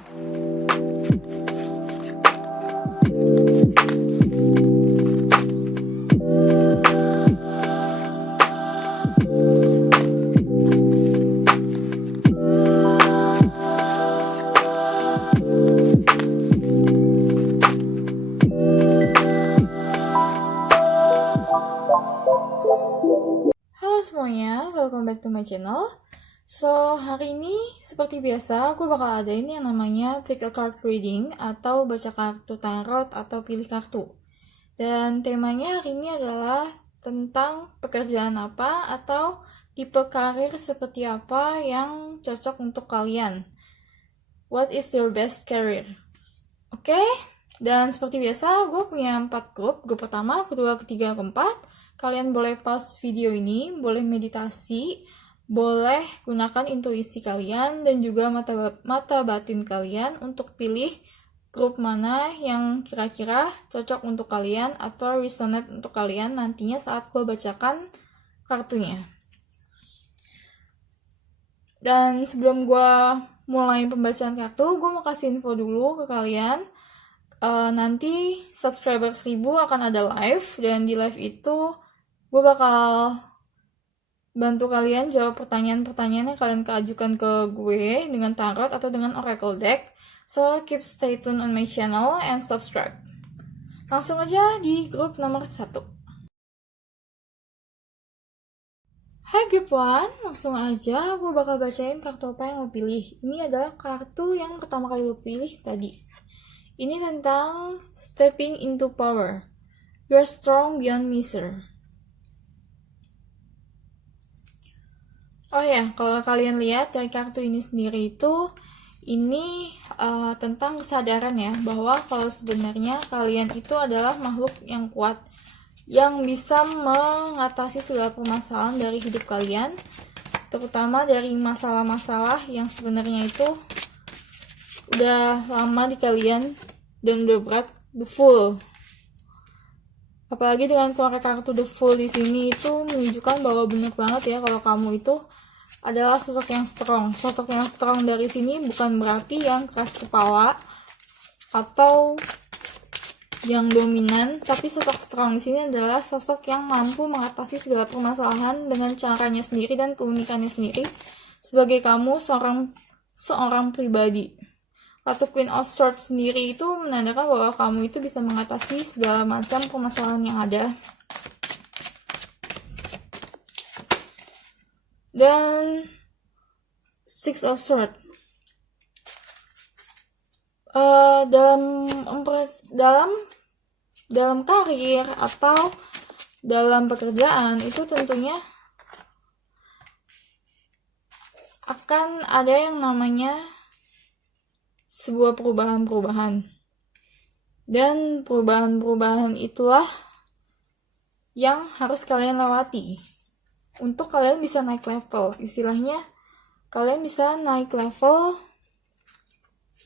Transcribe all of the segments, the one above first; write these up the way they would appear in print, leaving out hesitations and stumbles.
Halo semuanya, welcome back to my channel. So, hari ini seperti biasa, gue bakal adain yang namanya pick a card reading atau baca kartu tarot atau pilih kartu. Dan temanya hari ini adalah tentang pekerjaan apa atau tipe karir seperti apa yang cocok untuk kalian. What is your best career? Oke, dan seperti biasa, gue punya 4 grup. Grup pertama, kedua, ketiga, keempat. Kalian boleh pause video ini, boleh meditasi, boleh gunakan intuisi kalian dan juga mata batin kalian untuk pilih grup mana yang kira-kira cocok untuk kalian atau resonate untuk kalian nantinya saat gue bacakan kartunya. Dan sebelum gue mulai pembacaan kartu, gue mau kasih info dulu ke kalian. Nanti subscriber 1000 akan ada live, dan di live itu gue bakal bantu kalian jawab pertanyaan-pertanyaan yang kalian ajukan ke gue dengan tarot atau dengan oracle deck. So keep stay tune on my channel and subscribe. Langsung aja di grup nomor 1. Hai grup 1, langsung aja gue bakal bacain kartu apa yang lo pilih. Ini adalah kartu yang pertama kali lo pilih tadi. Ini tentang stepping into power. You're strong beyond measure. Oh ya, kalau kalian lihat dari kartu ini sendiri itu, ini tentang kesadaran ya, bahwa kalau sebenarnya kalian itu adalah makhluk yang kuat, yang bisa mengatasi segala permasalahan dari hidup kalian, terutama dari masalah-masalah yang sebenarnya itu udah lama di kalian dan udah berat, the Fool. Apalagi dengan keluar kartu The Fool di sini itu menunjukkan bahwa benar banget ya kalau kamu itu adalah sosok yang strong. Sosok yang strong dari sini bukan berarti yang keras kepala atau yang dominan, tapi sosok strong di sini adalah sosok yang mampu mengatasi segala permasalahan dengan caranya sendiri dan keunikannya sendiri sebagai kamu seorang pribadi. Kartu Queen of Swords sendiri itu menandakan bahwa kamu itu bisa mengatasi segala macam permasalahan yang ada. Dan Six of Swords. Dalam karir atau dalam pekerjaan itu tentunya akan ada yang namanya sebuah perubahan-perubahan. Dan perubahan-perubahan itulah yang harus kalian lewati. Untuk kalian bisa naik level. Istilahnya, kalian bisa naik level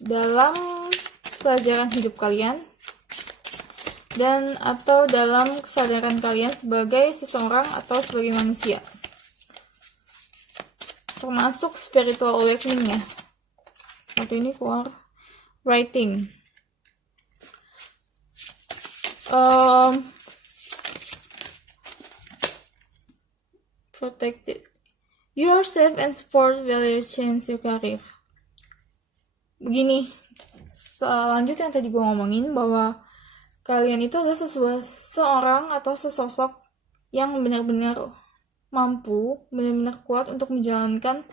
dalam pelajaran hidup kalian dan atau dalam kesadaran kalian sebagai seseorang atau sebagai manusia. Termasuk spiritual awakening ya. Waktu ini keluar writing. Protected. You are safe and support will change your career. Begini, selanjutnya yang tadi gue ngomongin bahwa kalian itu adalah seseorang atau sesosok yang benar-benar mampu, benar-benar kuat untuk menjalankan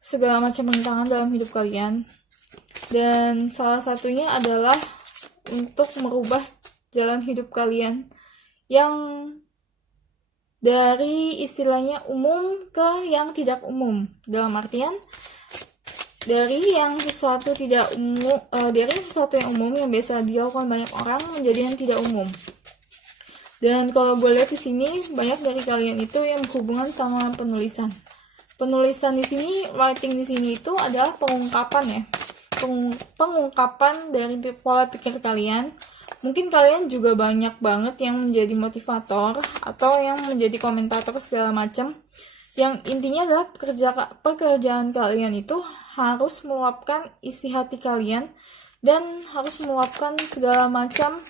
segala macam rintangan dalam hidup kalian. Dan salah satunya adalah untuk merubah jalan hidup kalian yang dari istilahnya umum ke yang tidak umum. Dalam artian dari sesuatu yang umum yang biasa dilakukan banyak orang menjadi yang tidak umum. Dan kalau gue lihat di sini banyak dari kalian itu yang berhubungan sama penulisan. Penulisan di sini, writing di sini itu adalah pengungkapan ya. Pengungkapan dari pola pikir kalian. Mungkin kalian juga banyak banget yang menjadi motivator atau yang menjadi komentator segala macam Yang intinya adalah pekerjaan kalian itu harus meluapkan isi hati kalian dan harus meluapkan segala macam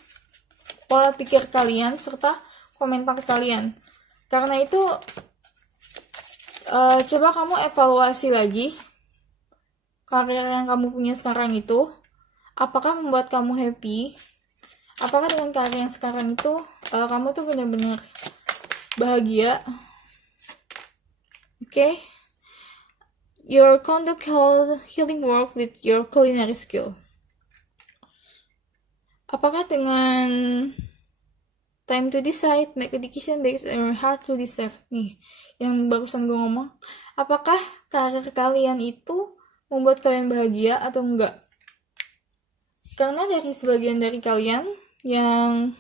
pola pikir kalian serta komentar kalian. Karena itu coba kamu evaluasi lagi karir yang kamu punya sekarang itu, apakah membuat kamu happy? Apakah dengan karir yang sekarang itu kamu tuh benar-benar bahagia? Okay? Your conduct healing work with your culinary skill. Apakah dengan time to decide, make a decision based on your heart to decide, nih, yang barusan gue ngomong, apakah karir kalian itu membuat kalian bahagia atau enggak? Karena dari sebagian dari kalian yang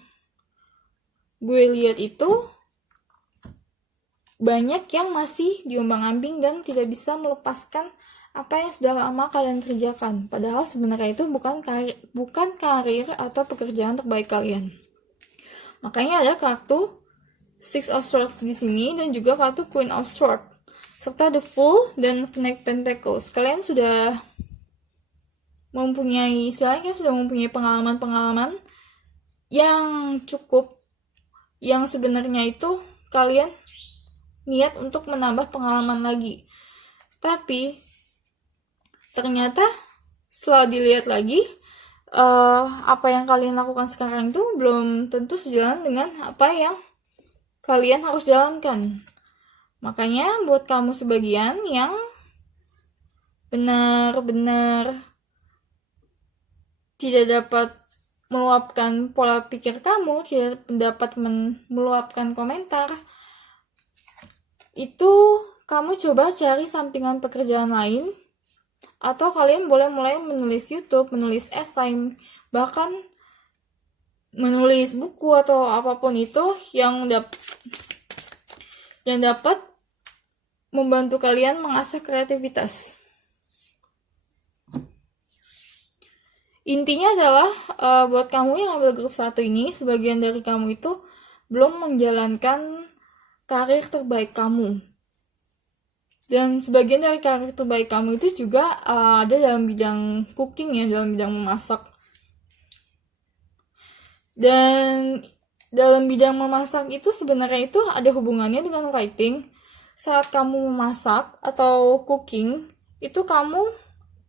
gue lihat itu banyak yang masih diombang-ambing dan tidak bisa melepaskan apa yang sudah lama kalian kerjakan. Padahal sebenarnya itu bukan karir atau pekerjaan terbaik kalian. Makanya ada kartu Six of Swords di sini dan juga kartu Queen of Swords serta The Fool dan Knight Pentacles. Kalian sudah mempunyai pengalaman-pengalaman yang cukup, yang sebenarnya itu kalian niat untuk menambah pengalaman lagi. Tapi ternyata setelah dilihat lagi, apa yang kalian lakukan sekarang itu belum tentu sejalan dengan apa yang kalian harus jalankan. Makanya buat kamu sebagian yang benar-benar tidak dapat meluapkan pola pikir kamu, tidak dapat meluapkan komentar, itu kamu coba cari sampingan pekerjaan lain, atau kalian boleh mulai menulis YouTube, menulis esai, bahkan menulis buku atau apapun itu yang dapat membantu kalian mengasah kreativitas. Intinya adalah buat kamu yang ambil grup 1 ini, sebagian dari kamu itu belum menjalankan karir terbaik kamu. Dan sebagian dari karir terbaik kamu itu juga ada dalam bidang cooking ya, dalam bidang memasak. Dan dalam bidang memasak itu sebenarnya itu ada hubungannya dengan writing. Saat kamu memasak atau cooking, itu kamu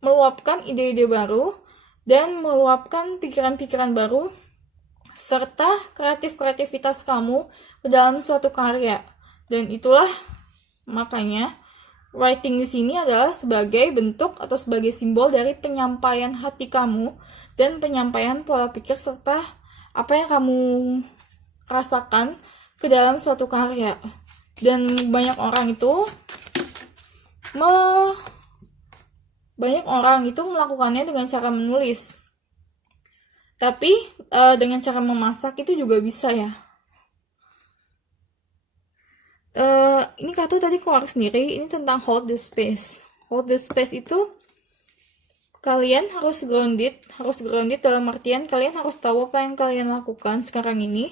meluapkan ide-ide baru dan meluapkan pikiran-pikiran baru serta kreativitas kamu ke dalam suatu karya. Dan itulah makanya writing di sini adalah sebagai bentuk atau sebagai simbol dari penyampaian hati kamu dan penyampaian pola pikir serta apa yang kamu rasakan ke dalam suatu karya. Dan banyak orang itu melakukannya dengan cara menulis. Tapi dengan cara memasak itu juga bisa ya. Ini kartu tadi keluar sendiri, ini tentang hold the space. Hold the space itu kalian harus grounded dalam artian kalian harus tahu apa yang kalian lakukan sekarang ini.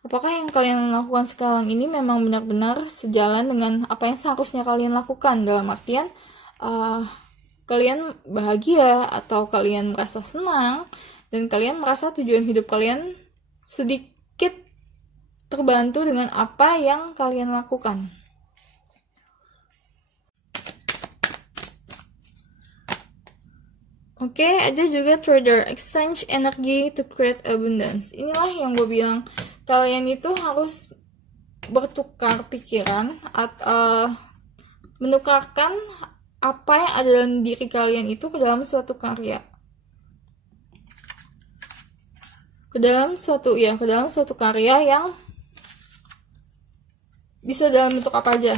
Apakah yang kalian lakukan sekarang ini memang benar-benar sejalan dengan apa yang seharusnya kalian lakukan, dalam artian kalian bahagia atau kalian merasa senang dan kalian merasa tujuan hidup kalian sedikit terbantu dengan apa yang kalian lakukan. Oke, ada juga trader, exchange energy to create abundance. Inilah yang gue bilang, kalian itu harus bertukar pikiran atau menukarkan apa yang ada dalam diri kalian itu ke dalam suatu karya. Ke dalam suatu karya yang bisa dalam bentuk apa aja.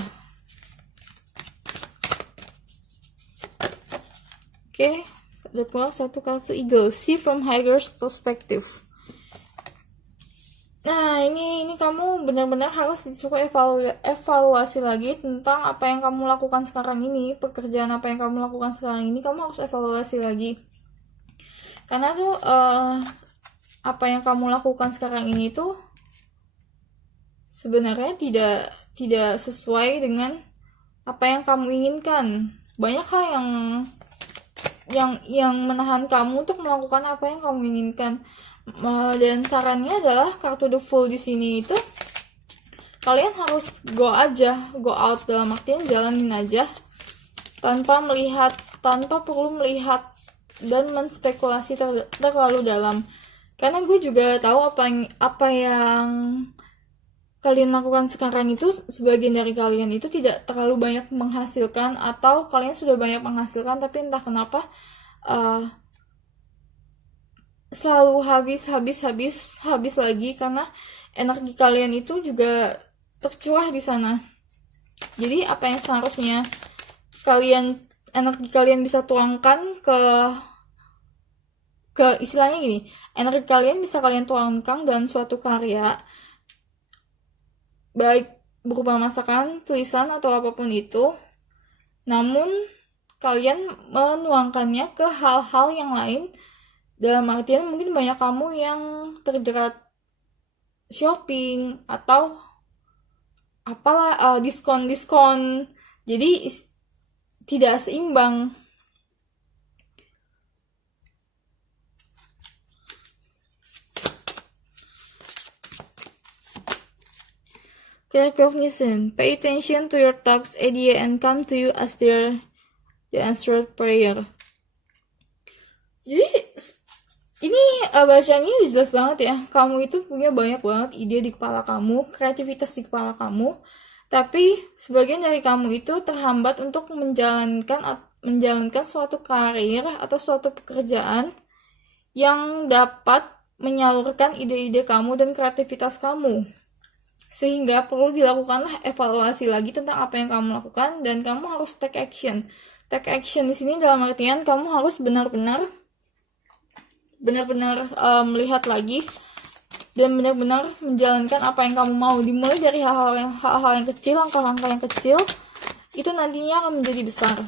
Oke, ada pula satu kartu eagle, see from higher perspective. Nah, ini kamu benar-benar harus disuruh evaluasi lagi tentang apa yang kamu lakukan sekarang ini, pekerjaan apa yang kamu lakukan sekarang ini, kamu harus evaluasi lagi. Karena tuh apa yang kamu lakukan sekarang ini tuh sebenarnya tidak sesuai dengan apa yang kamu inginkan. Banyak hal yang menahan kamu untuk melakukan apa yang kamu inginkan. Dan sarannya adalah kartu The Fool di sini itu kalian harus go out dalam artian jalanin aja tanpa perlu melihat dan menspekulasi terlalu dalam. Karena gue juga tahu apa yang kalian lakukan sekarang itu, sebagian dari kalian itu tidak terlalu banyak menghasilkan, atau kalian sudah banyak menghasilkan tapi entah kenapa selalu habis lagi karena energi kalian itu juga tercurah di sana. Jadi apa yang seharusnya energi kalian bisa tuangkan ke istilahnya gini, energi kalian bisa kalian tuangkan dalam suatu karya, baik berupa masakan, tulisan, atau apapun itu. Namun kalian menuangkannya ke hal-hal yang lain, dalam artian mungkin banyak kamu yang terjerat shopping atau apalah diskon. Jadi tidak seimbang. Care cognizant. Pay attention to your thoughts, idea, and come to you as the answered prayer. Jadi ini bacanya jelas banget ya. Kamu itu punya banyak banget ide di kepala kamu, kreativitas di kepala kamu, tapi sebagian dari kamu itu terhambat untuk menjalankan suatu karir atau suatu pekerjaan yang dapat menyalurkan ide-ide kamu dan kreativitas kamu. Sehingga perlu dilakukanlah evaluasi lagi tentang apa yang kamu lakukan, dan kamu harus take action. Take action di sini dalam artian kamu harus benar-benar melihat lagi dan benar-benar menjalankan apa yang kamu mau. Dimulai dari hal-hal yang kecil, langkah-langkah yang kecil, itu nantinya akan menjadi besar.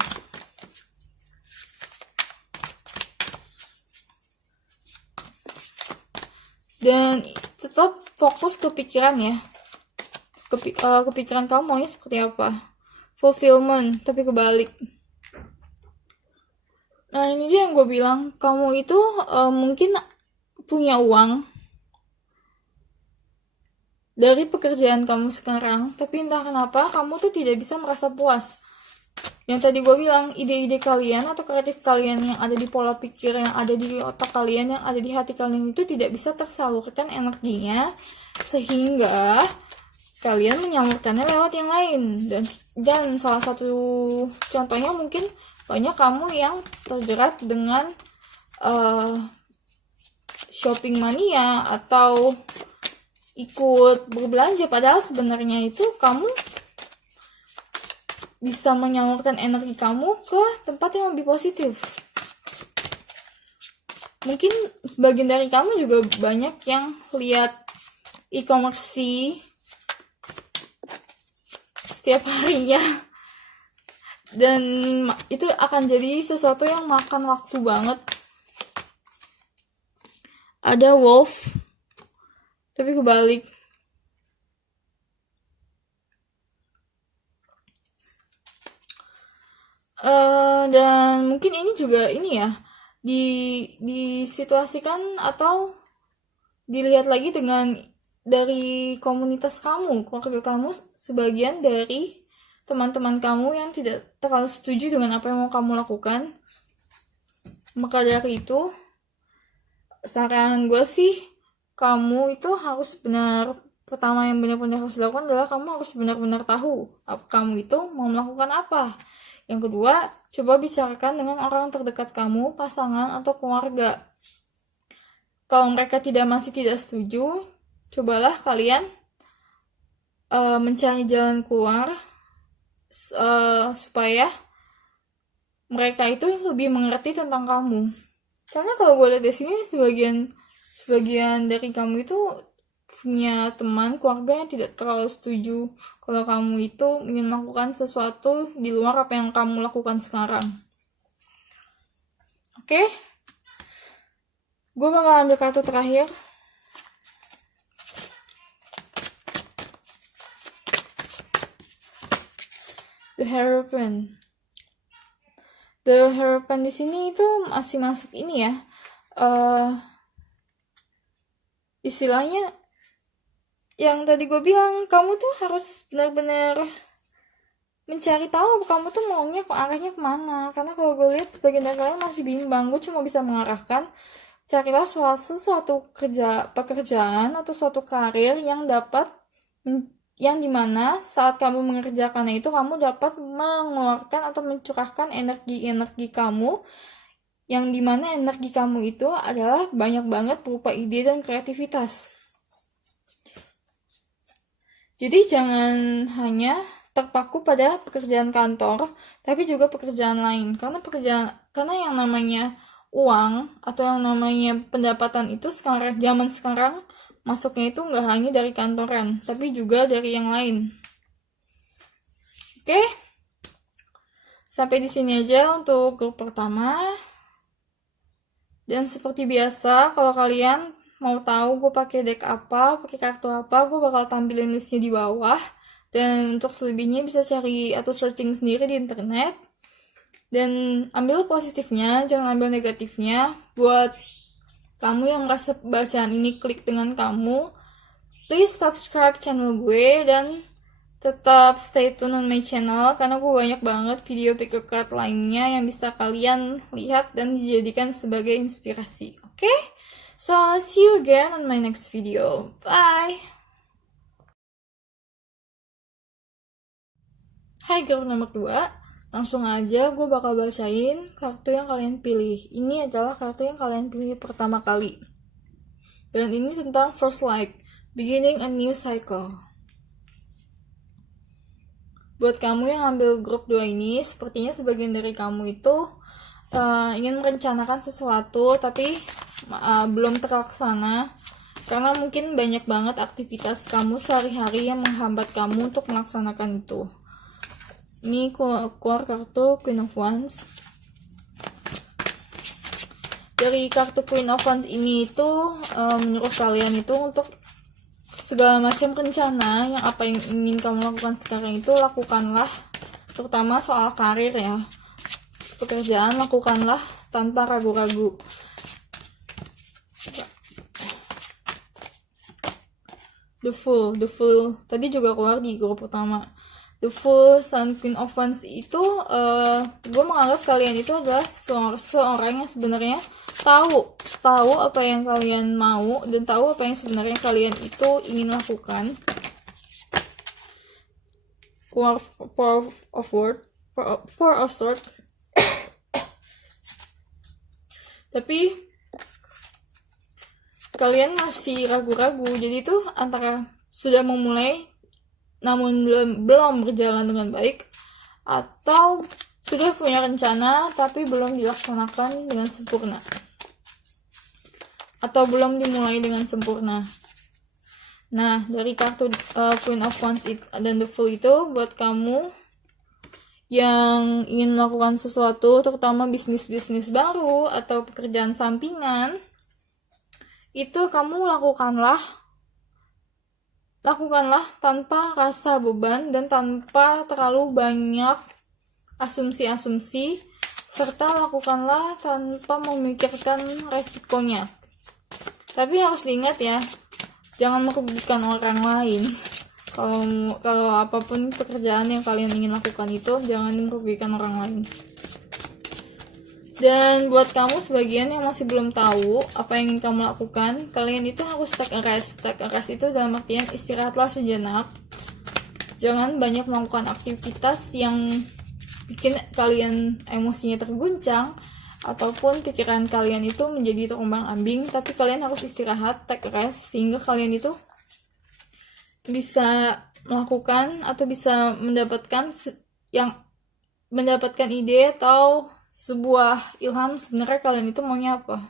Dan tetap fokus ke pikiran ya. Kepikiran kamu maunya seperti apa. Fulfillment, tapi kebalik. Nah, ini dia yang gue bilang. Kamu itu mungkin punya uang dari pekerjaan kamu sekarang, tapi entah kenapa kamu tuh tidak bisa merasa puas. Yang tadi gue bilang, ide-ide kalian atau kreatif kalian yang ada di pola pikir, yang ada di otak kalian, yang ada di hati kalian itu tidak bisa tersalurkan energinya, sehingga kalian menyalurkannya lewat yang lain. Dan salah satu contohnya mungkin banyak kamu yang terjerat dengan shopping mania atau ikut berbelanja, padahal sebenarnya itu kamu bisa menyalurkan energi kamu ke tempat yang lebih positif. Mungkin sebagian dari kamu juga banyak yang lihat e-commerce setiap harinya, dan itu akan jadi sesuatu yang makan waktu banget. Ada wolf, tapi kebalik. Dan mungkin ini juga ya, disituasikan atau dilihat lagi dari komunitas kamu, keluarga kamu, sebagian dari teman-teman kamu yang tidak terlalu setuju dengan apa yang mau kamu lakukan. Maka dari itu, saran gue sih, kamu itu harus pertama yang benar-benar harus dilakukan adalah kamu harus benar-benar tahu kamu itu mau melakukan apa. Yang kedua, coba bicarakan dengan orang terdekat kamu, pasangan atau keluarga. Kalau mereka masih tidak setuju, cobalah kalian mencari jalan keluar supaya mereka itu lebih mengerti tentang kamu. Karena kalau gue lihat di sini, sebagian dari kamu itu punya teman, keluarga yang tidak terlalu setuju kalau kamu itu ingin melakukan sesuatu di luar apa yang kamu lakukan sekarang. Oke? Gue bakal ambil kartu terakhir. The Hierophant. The Hierophant di sini itu masih masuk ini ya. Istilahnya yang tadi gue bilang, kamu tuh harus benar-benar mencari tahu kamu tuh maunya arahnya kemana. Karena kalau gue lihat sebagian dari kalian masih bimbang, gue cuma bisa mengarahkan, carilah suatu pekerjaan atau suatu karir yang dapat yang dimana saat kamu mengerjakannya itu kamu dapat mengeluarkan atau mencurahkan energi kamu, yang dimana energi kamu itu adalah banyak banget berupa ide dan kreativitas. Jadi jangan hanya terpaku pada pekerjaan kantor, tapi juga pekerjaan lain. Karena yang namanya uang atau yang namanya pendapatan itu zaman sekarang masuknya itu nggak hanya dari kantoran, tapi juga dari yang lain. Oke, sampai di sini aja untuk grup pertama. Dan seperti biasa, kalau kalian mau tahu gue pakai deck apa, pakai kartu apa, gue bakal tampilin listnya di bawah. Dan untuk selebihnya bisa cari atau searching sendiri di internet. Dan ambil positifnya, jangan ambil negatifnya. Buat kamu yang merasa bacaan ini klik dengan kamu, please subscribe channel gue dan tetap stay tune on my channel karena gue banyak banget video pick a card lainnya yang bisa kalian lihat dan dijadikan sebagai inspirasi. Oke? So, see you again on my next video. Bye! Hai grup nomor 2. Langsung aja gue bakal bacain kartu yang kalian pilih. Ini adalah kartu yang kalian pilih pertama kali. Dan ini tentang first light, beginning a new cycle. Buat kamu yang ambil grup 2 ini, sepertinya sebagian dari kamu itu ingin merencanakan sesuatu tapi belum terlaksana. Karena mungkin banyak banget aktivitas kamu sehari-hari yang menghambat kamu untuk melaksanakan itu. Ini keluar kartu Queen of Wands. Dari kartu Queen of Wands ini itu menyuruh kalian itu untuk segala macam rencana yang apa yang ingin kamu lakukan sekarang itu lakukanlah, terutama soal karir ya. Pekerjaan lakukanlah tanpa ragu-ragu. The Fool tadi juga keluar di grup pertama. The Fool dan Queen of Wands itu gue menganggap kalian itu adalah seorang yang sebenarnya tahu apa yang kalian mau dan tahu apa yang sebenarnya kalian itu ingin lakukan. Four of Swords. Tapi kalian masih ragu-ragu, jadi itu antara sudah memulai namun belum berjalan dengan baik, atau sudah punya rencana tapi belum dilaksanakan dengan sempurna, atau belum dimulai dengan sempurna. Nah, dari kartu Queen of Wands dan The Fool itu buat kamu yang ingin melakukan sesuatu, terutama bisnis baru atau pekerjaan sampingan, itu kamu lakukanlah tanpa rasa beban dan tanpa terlalu banyak asumsi-asumsi, serta lakukanlah tanpa memikirkan resikonya. Tapi harus diingat ya, jangan merugikan orang lain. Kalau apapun pekerjaan yang kalian ingin lakukan itu, jangan merugikan orang lain. Dan buat kamu sebagian yang masih belum tahu apa yang ingin kamu lakukan, kalian itu harus take a rest. Take a rest itu dalam artian istirahatlah sejenak. Jangan banyak melakukan aktivitas yang bikin kalian emosinya terguncang ataupun pikiran kalian itu menjadi terombang-ambing, tapi kalian harus istirahat, take a rest, sehingga kalian itu bisa melakukan atau bisa mendapatkan ide atau sebuah ilham sebenarnya kalian itu maunya apa.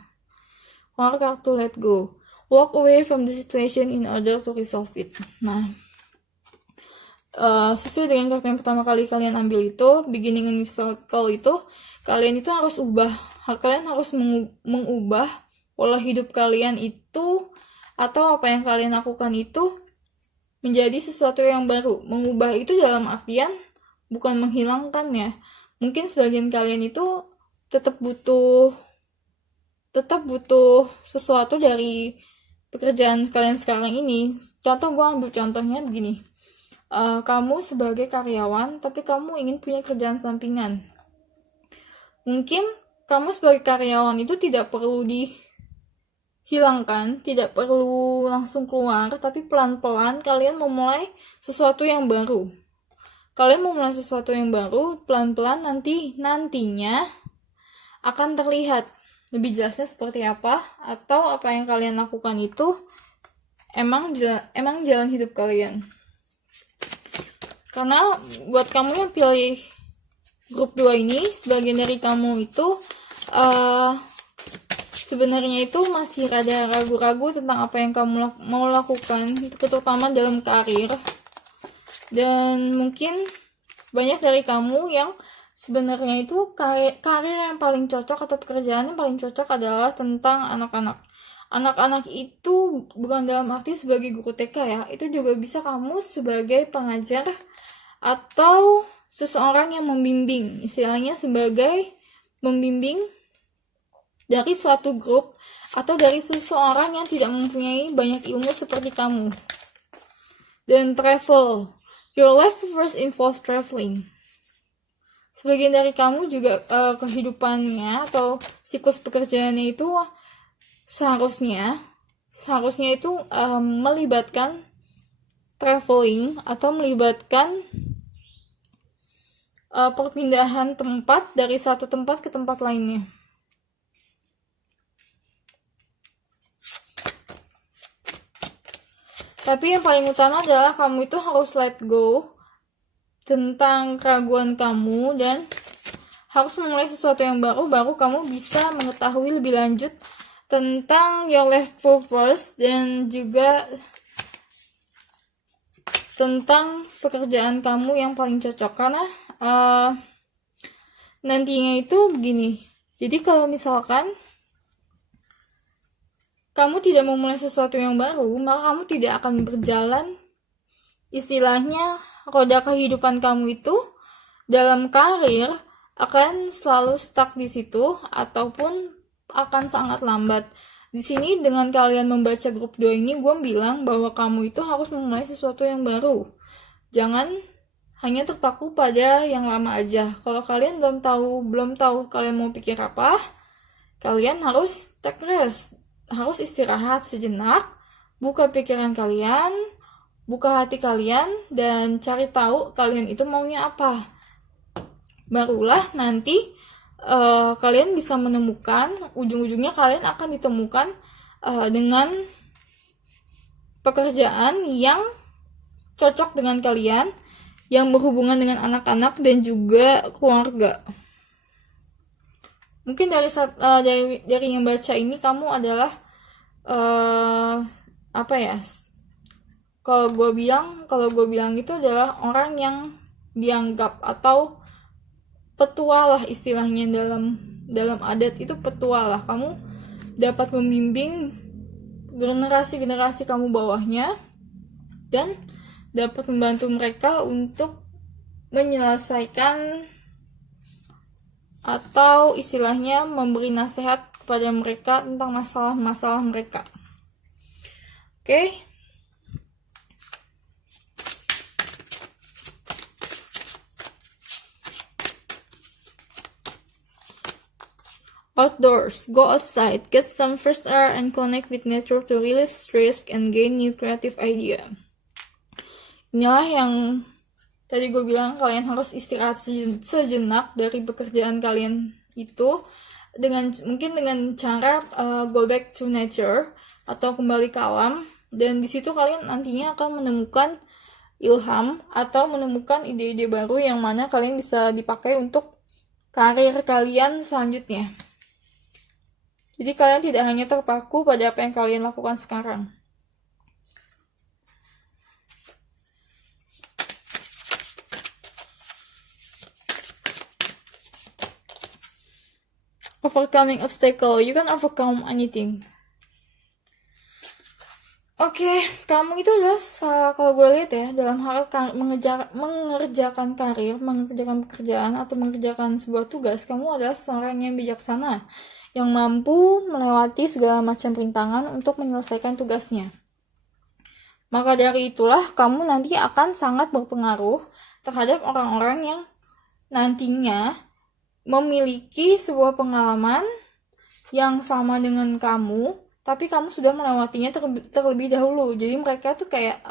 Keluar kartu Let Go. Walk away from the situation in order to resolve it. Nah, sesuai dengan kartu yang pertama kali kalian ambil itu, beginning a new cycle itu, kalian itu harus mengubah pola hidup kalian itu, atau apa yang kalian lakukan itu menjadi sesuatu yang baru. Mengubah itu dalam artian bukan menghilangkan ya. Mungkin sebagian kalian itu tetap butuh sesuatu dari pekerjaan kalian sekarang ini. Contoh, gue ambil contohnya begini. Kamu sebagai karyawan, tapi kamu ingin punya kerjaan sampingan. Mungkin kamu sebagai karyawan itu tidak perlu dihilangkan, tidak perlu langsung keluar, tapi pelan-pelan kalian memulai sesuatu yang baru. Pelan-pelan nantinya akan terlihat lebih jelasnya seperti apa, atau apa yang kalian lakukan itu emang jalan hidup kalian. Karena buat kamu yang pilih grup 2 ini, sebagian dari kamu itu sebenarnya itu masih rada ragu-ragu tentang apa yang kamu mau lakukan, terutama dalam karir. Dan mungkin banyak dari kamu yang sebenarnya itu karir yang paling cocok atau pekerjaan yang paling cocok adalah tentang anak-anak. Anak-anak itu bukan dalam arti sebagai guru TK ya, itu juga bisa kamu sebagai pengajar atau seseorang yang membimbing, istilahnya sebagai membimbing dari suatu grup atau dari seseorang yang tidak mempunyai banyak ilmu seperti kamu. Dan travel, your life first involves traveling. Sebagian dari kamu juga kehidupannya atau siklus pekerjaannya itu seharusnya itu melibatkan traveling atau melibatkan perpindahan tempat dari satu tempat ke tempat lainnya. Tapi yang paling utama adalah kamu itu harus let go tentang keraguan kamu dan harus memulai sesuatu yang baru kamu bisa mengetahui lebih lanjut tentang your life purpose dan juga tentang pekerjaan kamu yang paling cocok. Karena nantinya itu begini, jadi kalau misalkan kamu tidak memulai sesuatu yang baru, maka kamu tidak akan berjalan, istilahnya roda kehidupan kamu itu dalam karir akan selalu stuck di situ ataupun akan sangat lambat. Di sini dengan kalian membaca grup 2 ini, gue bilang bahwa kamu itu harus memulai sesuatu yang baru. Jangan hanya terpaku pada yang lama aja. Kalau kalian belum tahu kalian mau pikir apa, kalian harus take rest, harus istirahat sejenak, buka pikiran kalian, buka hati kalian, dan cari tahu kalian itu maunya apa. Barulah nanti kalian bisa menemukan, ujung-ujungnya kalian akan ditemukan dengan pekerjaan yang cocok dengan kalian, yang berhubungan dengan anak-anak dan juga keluarga. Mungkin dari yang baca ini kamu adalah kalau gue bilang itu adalah orang yang dianggap atau petua lah, istilahnya dalam adat itu petua lah. Kamu dapat membimbing generasi kamu bawahnya dan dapat membantu mereka untuk menyelesaikan atau istilahnya memberi nasihat kepada mereka tentang masalah-masalah mereka. Oke. Outdoors. Go outside, get some fresh air, and connect with nature to relieve stress and gain new creative idea. Inilah yang tadi gue bilang, kalian harus istirahat sejenak dari pekerjaan kalian itu mungkin dengan cara go back to nature atau kembali ke alam, dan di situ kalian nantinya akan menemukan ilham atau menemukan ide-ide baru yang mana kalian bisa dipakai untuk karir kalian selanjutnya. Jadi kalian tidak hanya terpaku pada apa yang kalian lakukan sekarang. Overcoming obstacle. You can overcome anything. Oke, kamu itu adalah kalau gue lihat ya dalam hal mengerjakan karir, mengerjakan pekerjaan atau mengerjakan sebuah tugas, kamu adalah seorang yang bijaksana, yang mampu melewati segala macam rintangan untuk menyelesaikan tugasnya. Maka dari itulah kamu nanti akan sangat berpengaruh terhadap orang-orang yang nantinya memiliki sebuah pengalaman yang sama dengan kamu, tapi kamu sudah melewatinya terlebih dahulu. Jadi mereka tuh kayak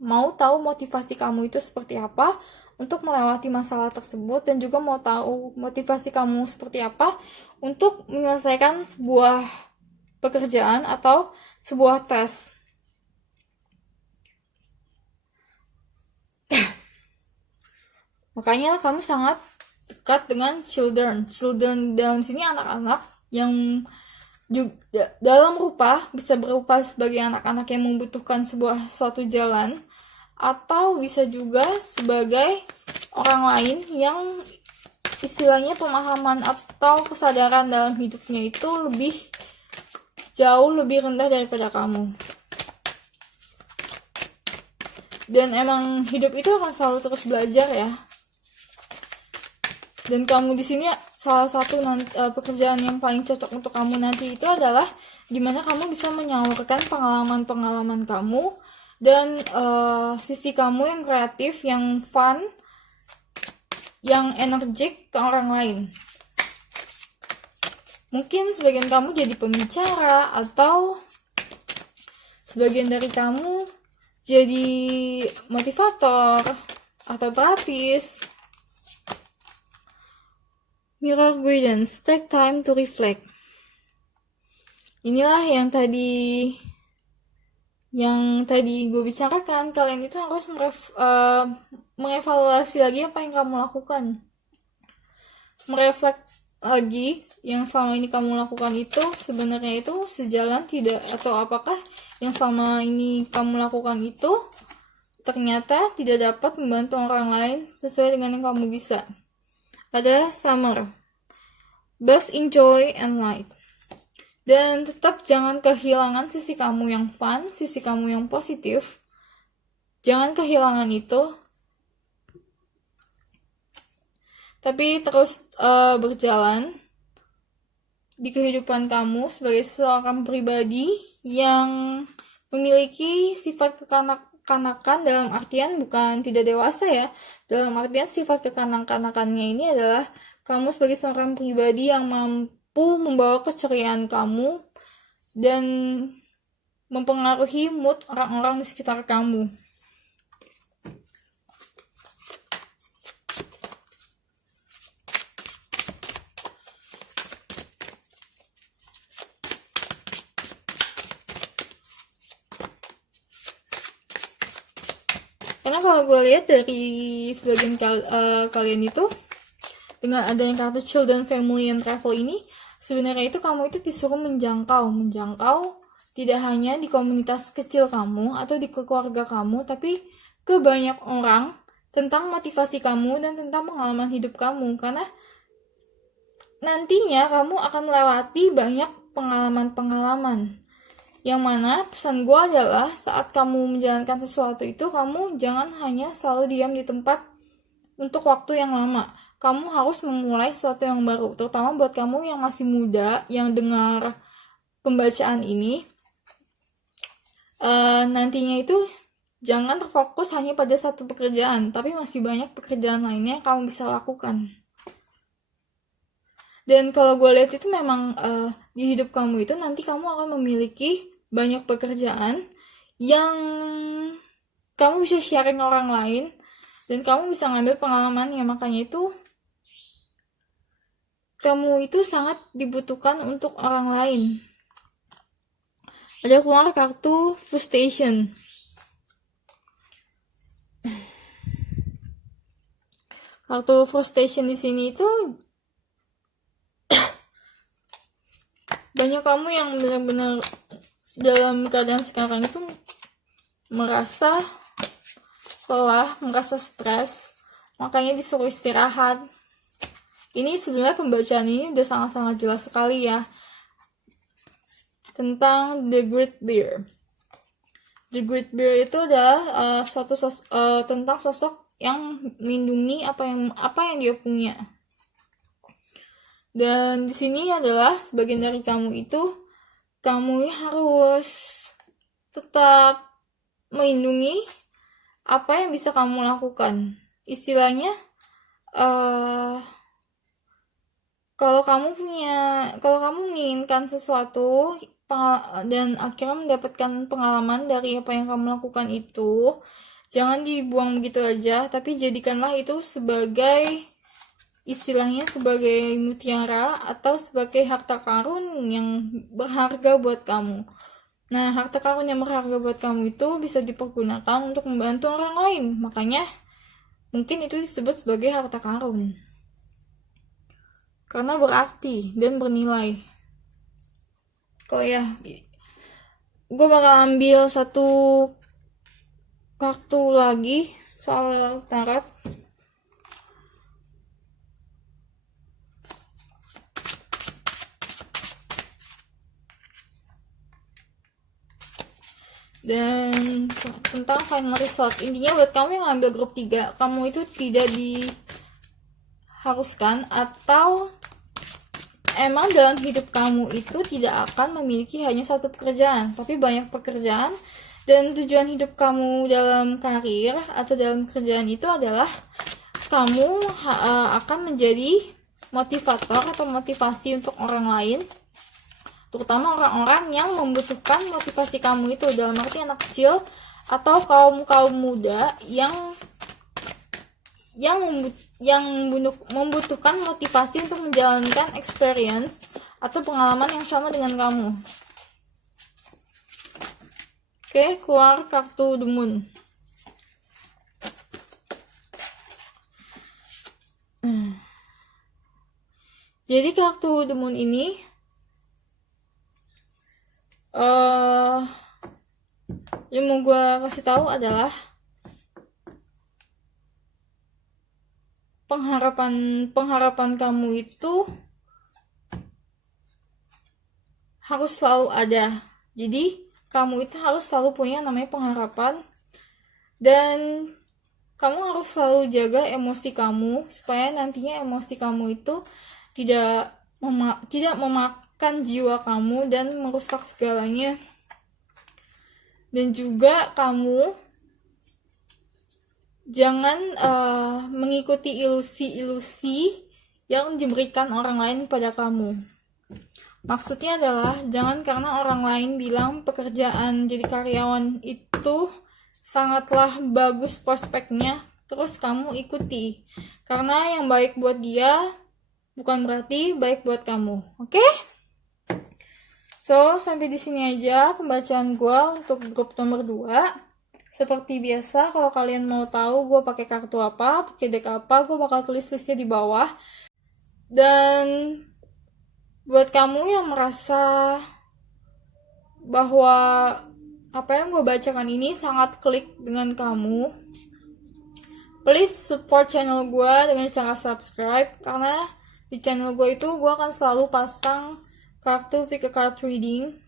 mau tahu motivasi kamu itu seperti apa untuk melewati masalah tersebut, dan juga mau tahu motivasi kamu seperti apa untuk menyelesaikan sebuah pekerjaan atau sebuah tes. Makanya kamu sangat dekat dengan children. Children dalam sini anak-anak yang juga dalam rupa bisa berupa sebagai anak-anak yang membutuhkan suatu jalan, atau bisa juga sebagai orang lain yang istilahnya pemahaman atau kesadaran dalam hidupnya itu jauh lebih rendah daripada kamu. Dan emang hidup itu akan selalu terus belajar ya. Dan kamu di sini salah satu pekerjaan yang paling cocok untuk kamu nanti itu adalah dimana kamu bisa menyalurkan pengalaman-pengalaman kamu dan sisi kamu yang kreatif, yang fun, yang energik ke orang lain. Mungkin sebagian kamu jadi pembicara, atau sebagian dari kamu jadi motivator atau terapis. Mirror guidance, take time to reflect. Inilah yang tadi gue bicarakan. Kalian itu harus mengevaluasi lagi apa yang kamu lakukan. Mereflek lagi yang selama ini kamu lakukan itu sebenarnya itu sejalan tidak, atau apakah yang selama ini kamu lakukan itu ternyata tidak dapat membantu orang lain sesuai dengan yang kamu bisa. Ada summer, best enjoy and light. Dan tetap jangan kehilangan sisi kamu yang fun, sisi kamu yang positif. Jangan kehilangan itu. Tapi terus berjalan di kehidupan kamu sebagai seorang pribadi yang memiliki sifat kekanak-kanakan, dalam artian bukan tidak dewasa ya. Dalam artian sifat kekanak-kanakannya ini adalah kamu sebagai seorang pribadi yang mampu membawa keceriaan kamu dan mempengaruhi mood orang-orang di sekitar kamu. Karena kalau gue lihat dari sebagian kalian itu, dengan adanya kartu children, family, and travel ini, sebenarnya itu kamu itu disuruh menjangkau tidak hanya di komunitas kecil kamu atau di keluarga kamu, tapi ke banyak orang tentang motivasi kamu dan tentang pengalaman hidup kamu. Karena nantinya kamu akan melewati banyak pengalaman-pengalaman, yang mana pesan gue adalah saat kamu menjalankan sesuatu itu, kamu jangan hanya selalu diam di tempat untuk waktu yang lama. Kamu harus memulai sesuatu yang baru, terutama buat kamu yang masih muda, yang dengar pembacaan ini. Nantinya itu jangan terfokus hanya pada satu pekerjaan, tapi masih banyak pekerjaan lainnya yang kamu bisa lakukan. Dan kalau gue lihat itu memang di hidup kamu itu nanti kamu akan memiliki banyak pekerjaan yang kamu bisa sharing orang lain, dan kamu bisa ngambil pengalamannya. Makanya itu kamu itu sangat dibutuhkan untuk orang lain. Ada keluar kartu frustration. Kartu frustration di sini itu banyak kamu yang benar-benar dalam keadaan sekarang itu merasa lelah, merasa stres, makanya disuruh istirahat. Ini sebenarnya pembacaan ini udah sangat-sangat jelas sekali ya tentang The Great Bear. The Great Bear itu adalah tentang sosok yang melindungi apa yang dia punya. Dan di sini adalah sebagian dari kamu itu, kamu harus tetap melindungi apa yang bisa kamu lakukan. Istilahnya, kalau kamu menginginkan sesuatu dan akhirnya mendapatkan pengalaman dari apa yang kamu lakukan itu, jangan dibuang begitu aja, tapi jadikanlah itu sebagai mutiara atau sebagai harta karun yang berharga buat kamu. Nah, harta karun yang berharga buat kamu itu bisa dipergunakan untuk membantu orang lain. Makanya, mungkin itu disebut sebagai harta karun. Karena berarti dan bernilai. Gue bakal ambil satu kartu lagi soal tarot. Dan tentang final result, intinya buat kamu yang ngambil grup 3, kamu itu tidak diharuskan atau emang dalam hidup kamu itu tidak akan memiliki hanya satu pekerjaan, tapi banyak pekerjaan. Dan tujuan hidup kamu dalam karir atau dalam kerjaan itu adalah kamu akan menjadi motivator atau motivasi untuk orang lain, terutama orang-orang yang membutuhkan motivasi kamu itu, dalam arti anak kecil atau kaum muda yang membutuhkan motivasi untuk menjalankan experience atau pengalaman yang sama dengan kamu. Oke, keluar kartu The Moon. Jadi kartu The Moon ini yang mau gue kasih tahu adalah pengharapan kamu itu harus selalu ada. Jadi kamu itu harus selalu punya namanya pengharapan, dan kamu harus selalu jaga emosi kamu supaya nantinya emosi kamu itu tidak memakan jiwa kamu dan merusak segalanya. Dan juga kamu jangan mengikuti ilusi-ilusi yang diberikan orang lain pada kamu. Maksudnya adalah jangan karena orang lain bilang pekerjaan jadi karyawan itu sangatlah bagus prospeknya, terus kamu ikuti. Karena yang baik buat dia bukan berarti baik buat kamu. Oke? So, sampai di sini aja pembacaan gue untuk grup nomor 2. Seperti biasa, kalau kalian mau tahu gue pakai kartu apa, pakai deck apa, gue bakal tulis listnya di bawah. Dan buat kamu yang merasa bahwa apa yang gue bacakan ini sangat klik dengan kamu, please support channel gue dengan cara subscribe, karena di channel gue itu gue akan selalu pasang kartu pick a card reading.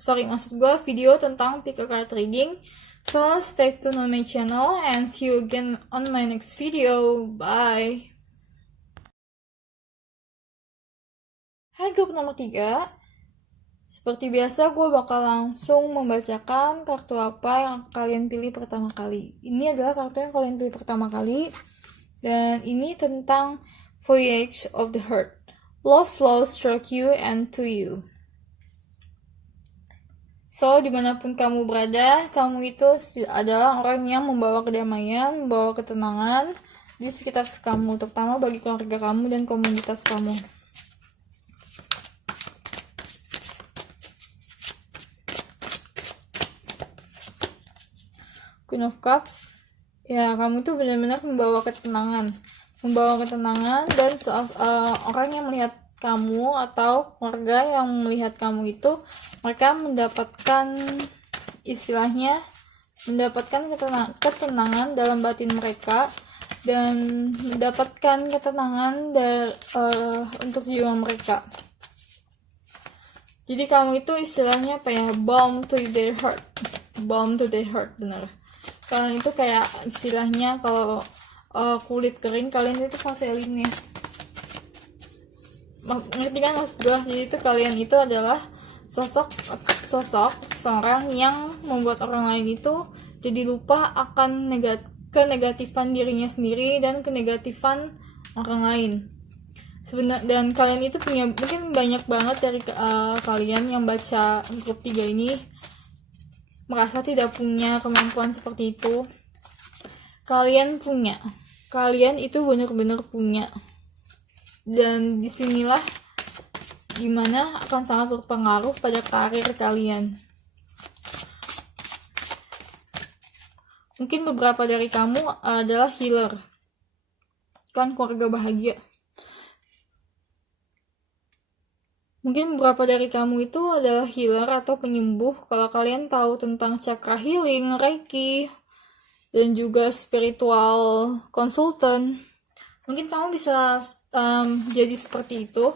Maksud gue video tentang pick a card reading. So stay tuned on my channel and see you again on my next video. Bye. Hai grup nomor 3. Seperti biasa gue bakal langsung membacakan kartu apa yang kalian pilih pertama kali. Ini adalah kartu yang kalian pilih pertama kali. Dan ini tentang Voyage of the Heart. Love flows through you and to you. So, dimanapun kamu berada, kamu itu adalah orang yang membawa kedamaian, membawa ketenangan di sekitar kamu, terutama bagi keluarga kamu dan komunitas kamu. Queen of Cups. Ya, kamu tuh benar-benar membawa ketenangan dan orang yang melihat kamu atau keluarga yang melihat kamu itu, mereka mendapatkan ketenangan dalam batin mereka dan mendapatkan ketenangan untuk jiwa mereka. Jadi kamu itu istilahnya balm to their heart. balm to the heart, bener. Kalian itu kayak istilahnya kalau kulit kering, kalian itu vaselin ya. Ngerti kan maksud gue? Jadi itu kalian itu adalah sosok seorang yang membuat orang lain itu jadi lupa akan kenegatifan dirinya sendiri dan kenegatifan orang lain. Dan kalian itu punya, mungkin banyak banget dari kalian yang baca grup 3 ini merasa tidak punya kemampuan seperti itu. Kalian itu benar-benar punya. Dan disinilah dimana akan sangat berpengaruh pada karir kalian. Mungkin beberapa dari kamu adalah healer, kan, keluarga bahagia. Mungkin beberapa dari kamu itu adalah healer atau penyembuh. Kalau kalian tahu tentang chakra healing, reiki, dan juga spiritual consultant, mungkin kamu bisa jadi seperti itu.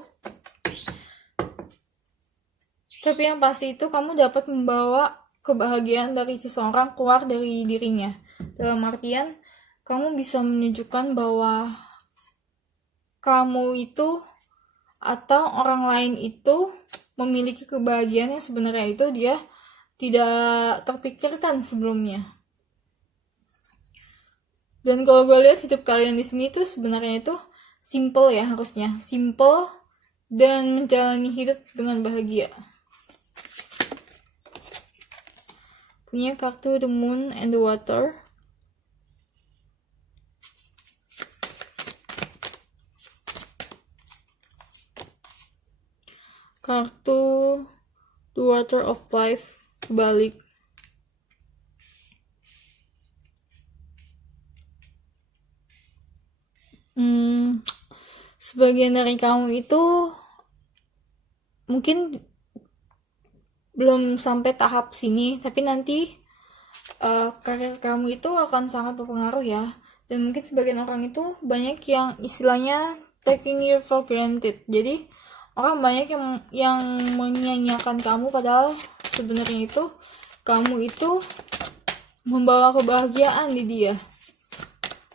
Tapi yang pasti itu kamu dapat membawa kebahagiaan dari seseorang keluar dari dirinya. Dalam artian, kamu bisa menunjukkan bahwa kamu itu atau orang lain itu memiliki kebahagiaan yang sebenarnya itu dia tidak terpikirkan sebelumnya. Dan kalau gue lihat hidup kalian di sini tuh sebenarnya itu simple ya, harusnya simple dan menjalani hidup dengan bahagia. Punya kartu The Moon and the Water. Kartu The Water of Life kebalik. Sebagian dari kamu itu mungkin belum sampai tahap sini, tapi nanti karir kamu itu akan sangat berpengaruh ya. Dan mungkin sebagian orang itu banyak yang istilahnya taking you for granted. Jadi orang banyak yang menyanyiakan kamu, padahal sebenarnya itu kamu itu membawa kebahagiaan di dia.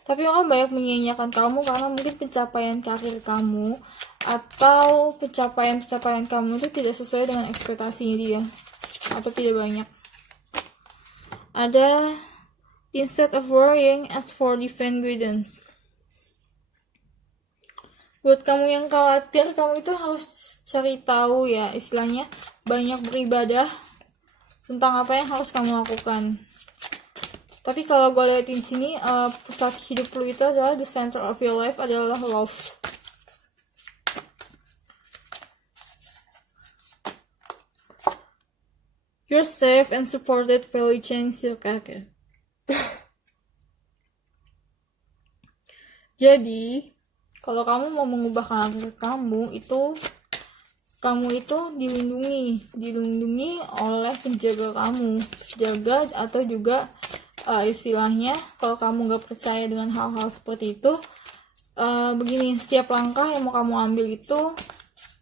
Tapi orang banyak menyanyiakan kamu karena mungkin pencapaian karir kamu atau pencapaian kamu itu tidak sesuai dengan ekspektasinya dia, atau tidak banyak. Ada instead of worrying, ask for divine guidance. Buat kamu yang khawatir, kamu itu harus cari tahu ya, istilahnya banyak beribadah tentang apa yang harus kamu lakukan. Tapi kalau gue lihat di sini, pusat hidup lu itu adalah the center of your life adalah love. You're safe and supported, value change your character. Jadi, kalau kamu mau mengubah karir kamu itu dilindungi oleh penjaga kamu, jaga atau juga istilahnya kalau kamu gak percaya dengan hal-hal seperti itu, begini, setiap langkah yang mau kamu ambil itu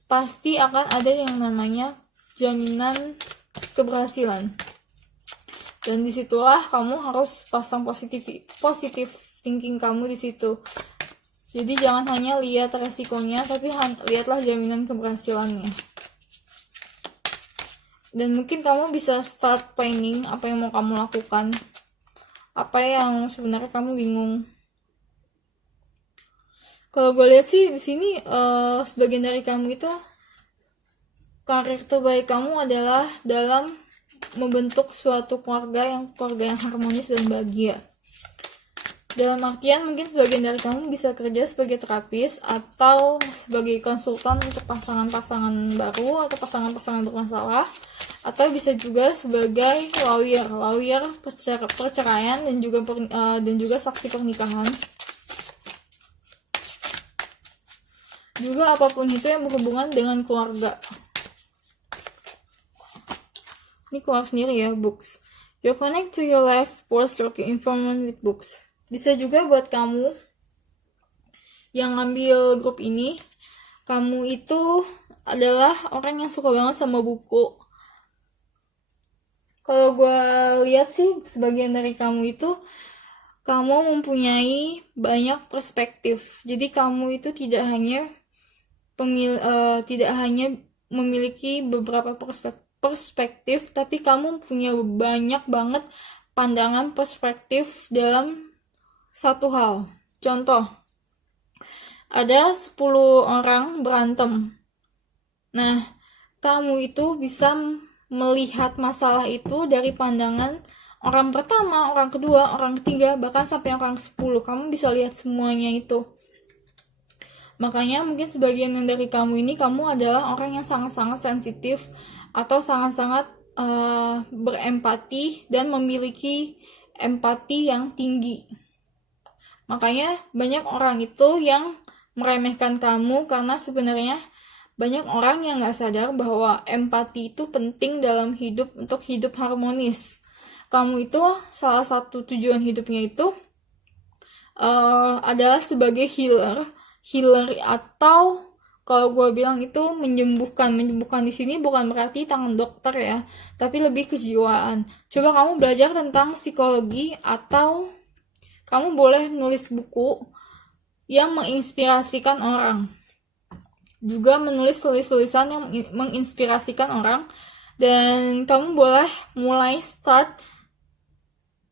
pasti akan ada yang namanya jaminan keberhasilan. Dan disitulah kamu harus pasang positif thinking kamu di situ. Jadi jangan hanya lihat resikonya, tapi lihatlah jaminan keberhasilannya. Dan mungkin kamu bisa start planning apa yang mau kamu lakukan, apa yang sebenarnya kamu bingung. Kalau gue lihat sih di sini sebagian dari kamu itu karir terbaik kamu adalah dalam membentuk suatu keluarga yang harmonis dan bahagia. Dalam artian mungkin sebagian dari kamu bisa kerja sebagai terapis atau sebagai konsultan untuk pasangan-pasangan baru atau pasangan-pasangan bermasalah, atau bisa juga sebagai lawyer perceraian dan juga saksi pernikahan. Juga apapun itu yang berhubungan dengan keluarga. Ini keluar sendiri ya, books. You connect to your life force through information with books. Bisa juga buat kamu yang ngambil grup ini, kamu itu adalah orang yang suka banget sama buku. Kalau gue lihat sih, sebagian dari kamu itu, kamu mempunyai banyak perspektif. Jadi kamu itu tidak hanya memiliki beberapa perspektif, tapi kamu punya banyak banget pandangan perspektif dalam satu hal. Contoh, ada 10 orang berantem. Nah, kamu itu bisa melihat masalah itu dari pandangan orang pertama, orang kedua, orang ketiga, bahkan sampai orang 10. Kamu bisa lihat semuanya itu. Makanya mungkin sebagian dari kamu ini, kamu adalah orang yang sangat-sangat sensitif atau sangat-sangat berempati dan memiliki empati yang tinggi. Makanya banyak orang itu yang meremehkan kamu karena sebenarnya banyak orang yang gak sadar bahwa empati itu penting dalam hidup untuk hidup harmonis. Kamu itu salah satu tujuan hidupnya itu adalah sebagai healer atau kalau gue bilang itu menyembuhkan di sini bukan berarti tangan dokter ya, tapi lebih kejiwaan. Coba kamu belajar tentang psikologi atau kamu boleh nulis buku yang menginspirasikan orang, juga menulis tulisan yang menginspirasikan orang, dan kamu boleh mulai start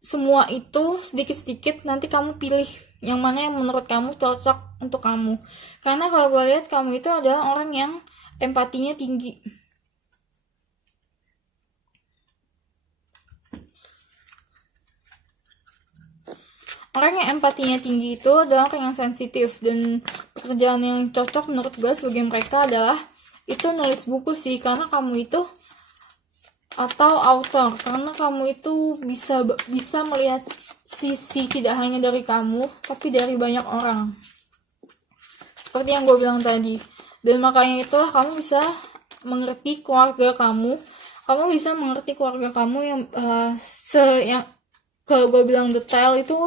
semua itu sedikit-sedikit. Nanti kamu pilih yang mana yang menurut kamu cocok untuk kamu. Karena kalau gue lihat kamu itu adalah orang yang empatinya tinggi. Orang yang empatinya tinggi itu adalah orang yang sensitif, dan pekerjaan yang cocok menurut gue sebagai mereka adalah itu nulis buku sih, karena kamu itu atau author, karena kamu itu bisa melihat sisi tidak hanya dari kamu tapi dari banyak orang, seperti yang gue bilang tadi. Dan makanya itulah kamu bisa mengerti keluarga kamu bisa mengerti keluarga kamu yang yang kalau gue bilang detail itu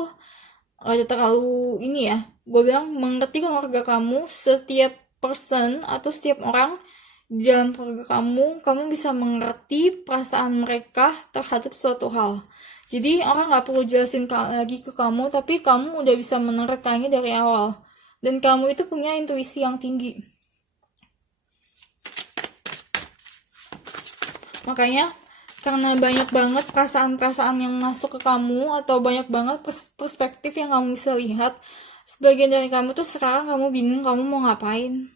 ada terlalu ini ya. Gue bilang mengerti keluarga kamu, setiap person atau setiap orang di dalam keluarga kamu bisa mengerti perasaan mereka terhadap suatu hal. Jadi orang gak perlu jelasin lagi ke kamu, tapi kamu udah bisa menerkanya dari awal. Dan kamu itu punya intuisi yang tinggi. Makanya karena banyak banget perasaan-perasaan yang masuk ke kamu, atau banyak banget perspektif yang kamu bisa lihat, sebagian dari kamu tuh sekarang kamu bingung kamu mau ngapain.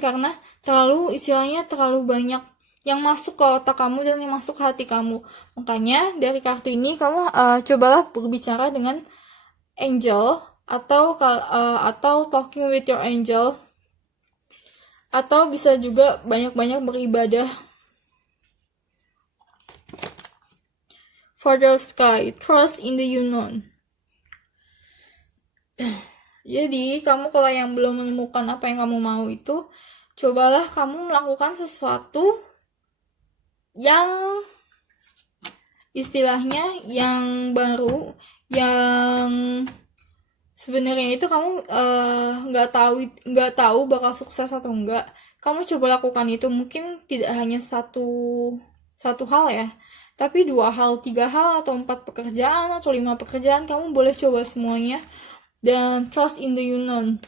Karena terlalu banyak yang masuk ke otak kamu dan yang masuk ke hati kamu. Makanya dari kartu ini kamu cobalah berbicara dengan angel atau talking with your angel, atau bisa juga banyak-banyak beribadah. Father of Sky, trust in the unknown. Jadi, kamu kalau yang belum menemukan apa yang kamu mau itu, cobalah kamu melakukan sesuatu yang istilahnya yang baru, yang sebenarnya itu kamu nggak tahu bakal sukses atau enggak. Kamu coba lakukan itu, mungkin tidak hanya satu hal ya, tapi 2 hal, 3 hal, atau 4 pekerjaan, atau 5 pekerjaan. Kamu boleh coba semuanya. Dan trust in the unknown.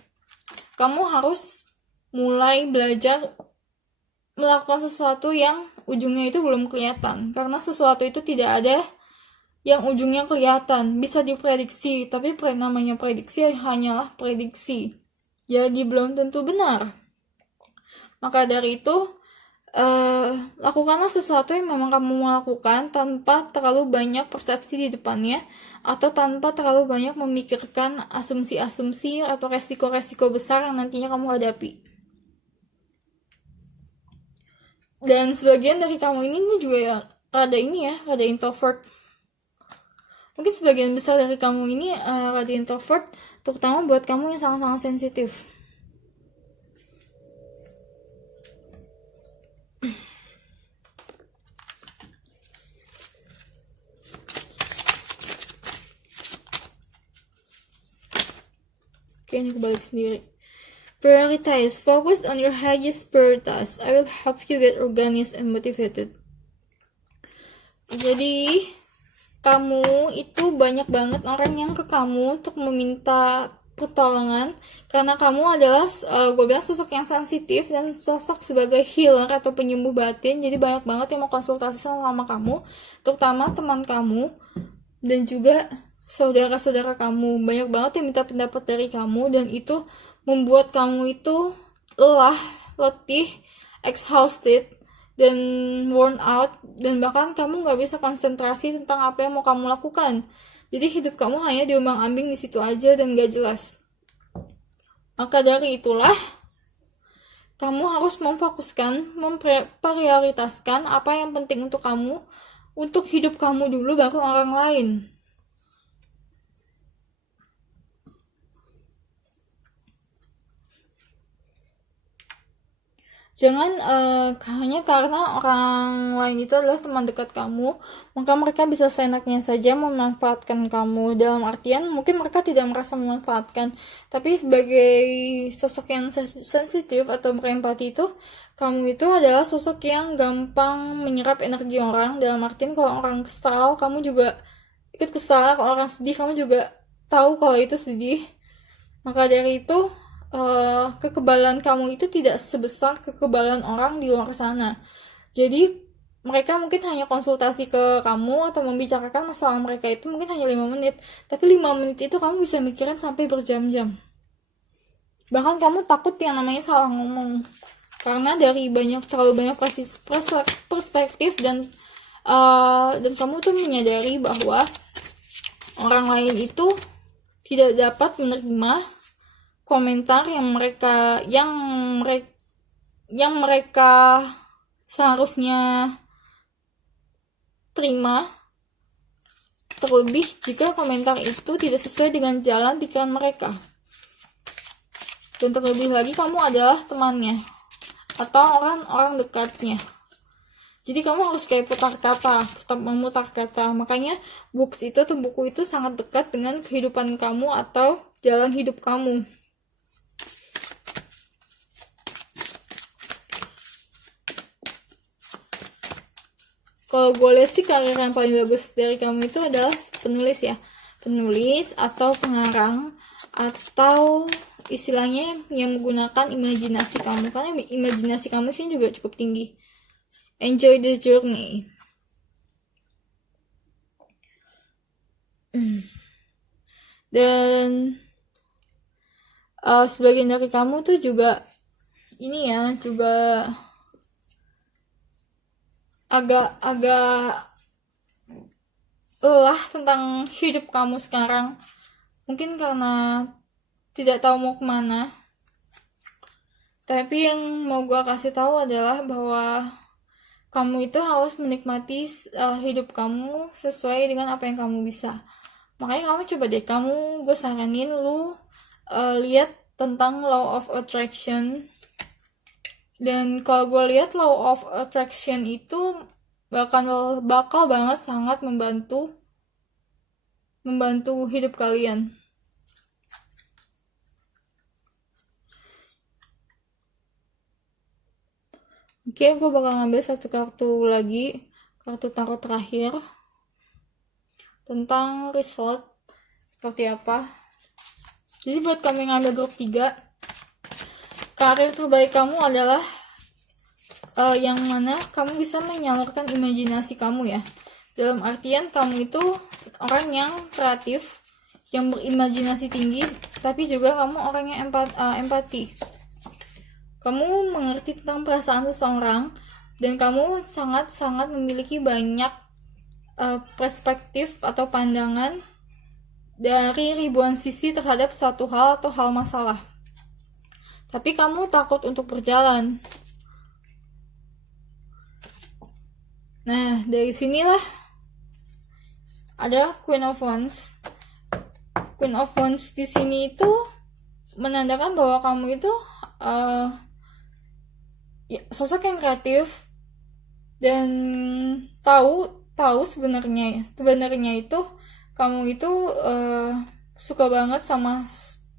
Kamu harus mulai belajar melakukan sesuatu yang ujungnya itu belum kelihatan. Karena sesuatu itu tidak ada yang ujungnya kelihatan. Bisa diprediksi, tapi namanya prediksi hanyalah prediksi. Jadi belum tentu benar. Maka dari itu, lakukanlah sesuatu yang memang kamu mau lakukan tanpa terlalu banyak persepsi di depannya, atau tanpa terlalu banyak memikirkan asumsi-asumsi atau resiko-resiko besar yang nantinya kamu hadapi. Dan sebagian dari kamu ini juga ya rada introvert. Mungkin sebagian besar dari kamu ini rada introvert, terutama buat kamu yang sangat-sangat sensitif. Oke, ini kebalik sendiri. Prioritize. Focus on your highest priorities. I will help you get organized and motivated. Jadi kamu itu banyak banget orang yang ke kamu untuk meminta pertolongan karena kamu adalah gue bilang sosok yang sensitif dan sosok sebagai healer atau penyembuh batin. Jadi banyak banget yang mau konsultasi sama kamu, terutama teman kamu dan juga saudara-saudara kamu. Banyak banget yang minta pendapat dari kamu dan itu membuat kamu itu lelah, letih, exhausted, dan worn out, dan bahkan kamu nggak bisa konsentrasi tentang apa yang mau kamu lakukan. Jadi hidup kamu hanya diombang-ambing di situ aja dan gak jelas. Maka dari itulah kamu harus memfokuskan, memprioritaskan apa yang penting untuk kamu, untuk hidup kamu dulu baru orang lain. Jangan hanya karena orang lain itu adalah teman dekat kamu, maka mereka bisa seenaknya saja memanfaatkan kamu. Dalam artian, mungkin mereka tidak merasa memanfaatkan, tapi sebagai sosok yang sensitif atau berempati itu, kamu itu adalah sosok yang gampang menyerap energi orang. Dalam artian, kalau orang kesal, kamu juga ikut kesal. Kalau orang sedih, kamu juga tahu kalau itu sedih. Maka dari itu, kekebalan kamu itu tidak sebesar kekebalan orang di luar sana. Jadi mereka mungkin hanya konsultasi ke kamu atau membicarakan masalah mereka itu mungkin hanya 5 menit. Tapi 5 menit itu kamu bisa mikirin sampai berjam-jam. Bahkan kamu takut yang namanya salah ngomong. Karena dari terlalu banyak perspektif dan kamu tuh menyadari bahwa orang lain itu tidak dapat menerima komentar yang mereka seharusnya terima, terlebih jika komentar itu tidak sesuai dengan jalan pikiran mereka. Dan terlebih lagi kamu adalah temannya atau orang-orang dekatnya. Jadi kamu harus kayak memutar kata. Makanya buku itu sangat dekat dengan kehidupan kamu atau jalan hidup kamu. Kalau gue lihat sih karir yang paling bagus dari kamu itu adalah penulis ya. Penulis atau pengarang atau istilahnya yang menggunakan imajinasi kamu. Karena imajinasi kamu sih juga cukup tinggi. Enjoy the journey. Dan sebagian dari kamu tuh juga agak lelah tentang hidup kamu sekarang. Mungkin karena tidak tahu mau kemana. Tapi yang mau gue kasih tahu adalah bahwa kamu itu harus menikmati hidup kamu sesuai dengan apa yang kamu bisa. Makanya kamu coba deh, gue saranin lu lihat tentang law of attraction. Dan kalau gue lihat law of attraction itu bakal banget sangat membantu hidup kalian. Oke, gue bakal ngambil satu kartu lagi, kartu tarot terakhir tentang result seperti apa. Jadi buat kamu yang ngambil grup 3, karir terbaik kamu adalah yang mana kamu bisa menyalurkan imajinasi kamu ya. Dalam artian kamu itu orang yang kreatif, yang berimajinasi tinggi, tapi juga kamu orang yang empati. Kamu mengerti tentang perasaan seseorang dan kamu sangat-sangat memiliki banyak perspektif atau pandangan dari ribuan sisi terhadap suatu hal atau hal masalah. Tapi kamu takut untuk berjalan. Nah, dari sinilah ada Queen of Wands. Queen of Wands di sini itu menandakan bahwa kamu itu sosok yang kreatif dan tahu sebenarnya itu kamu itu suka banget sama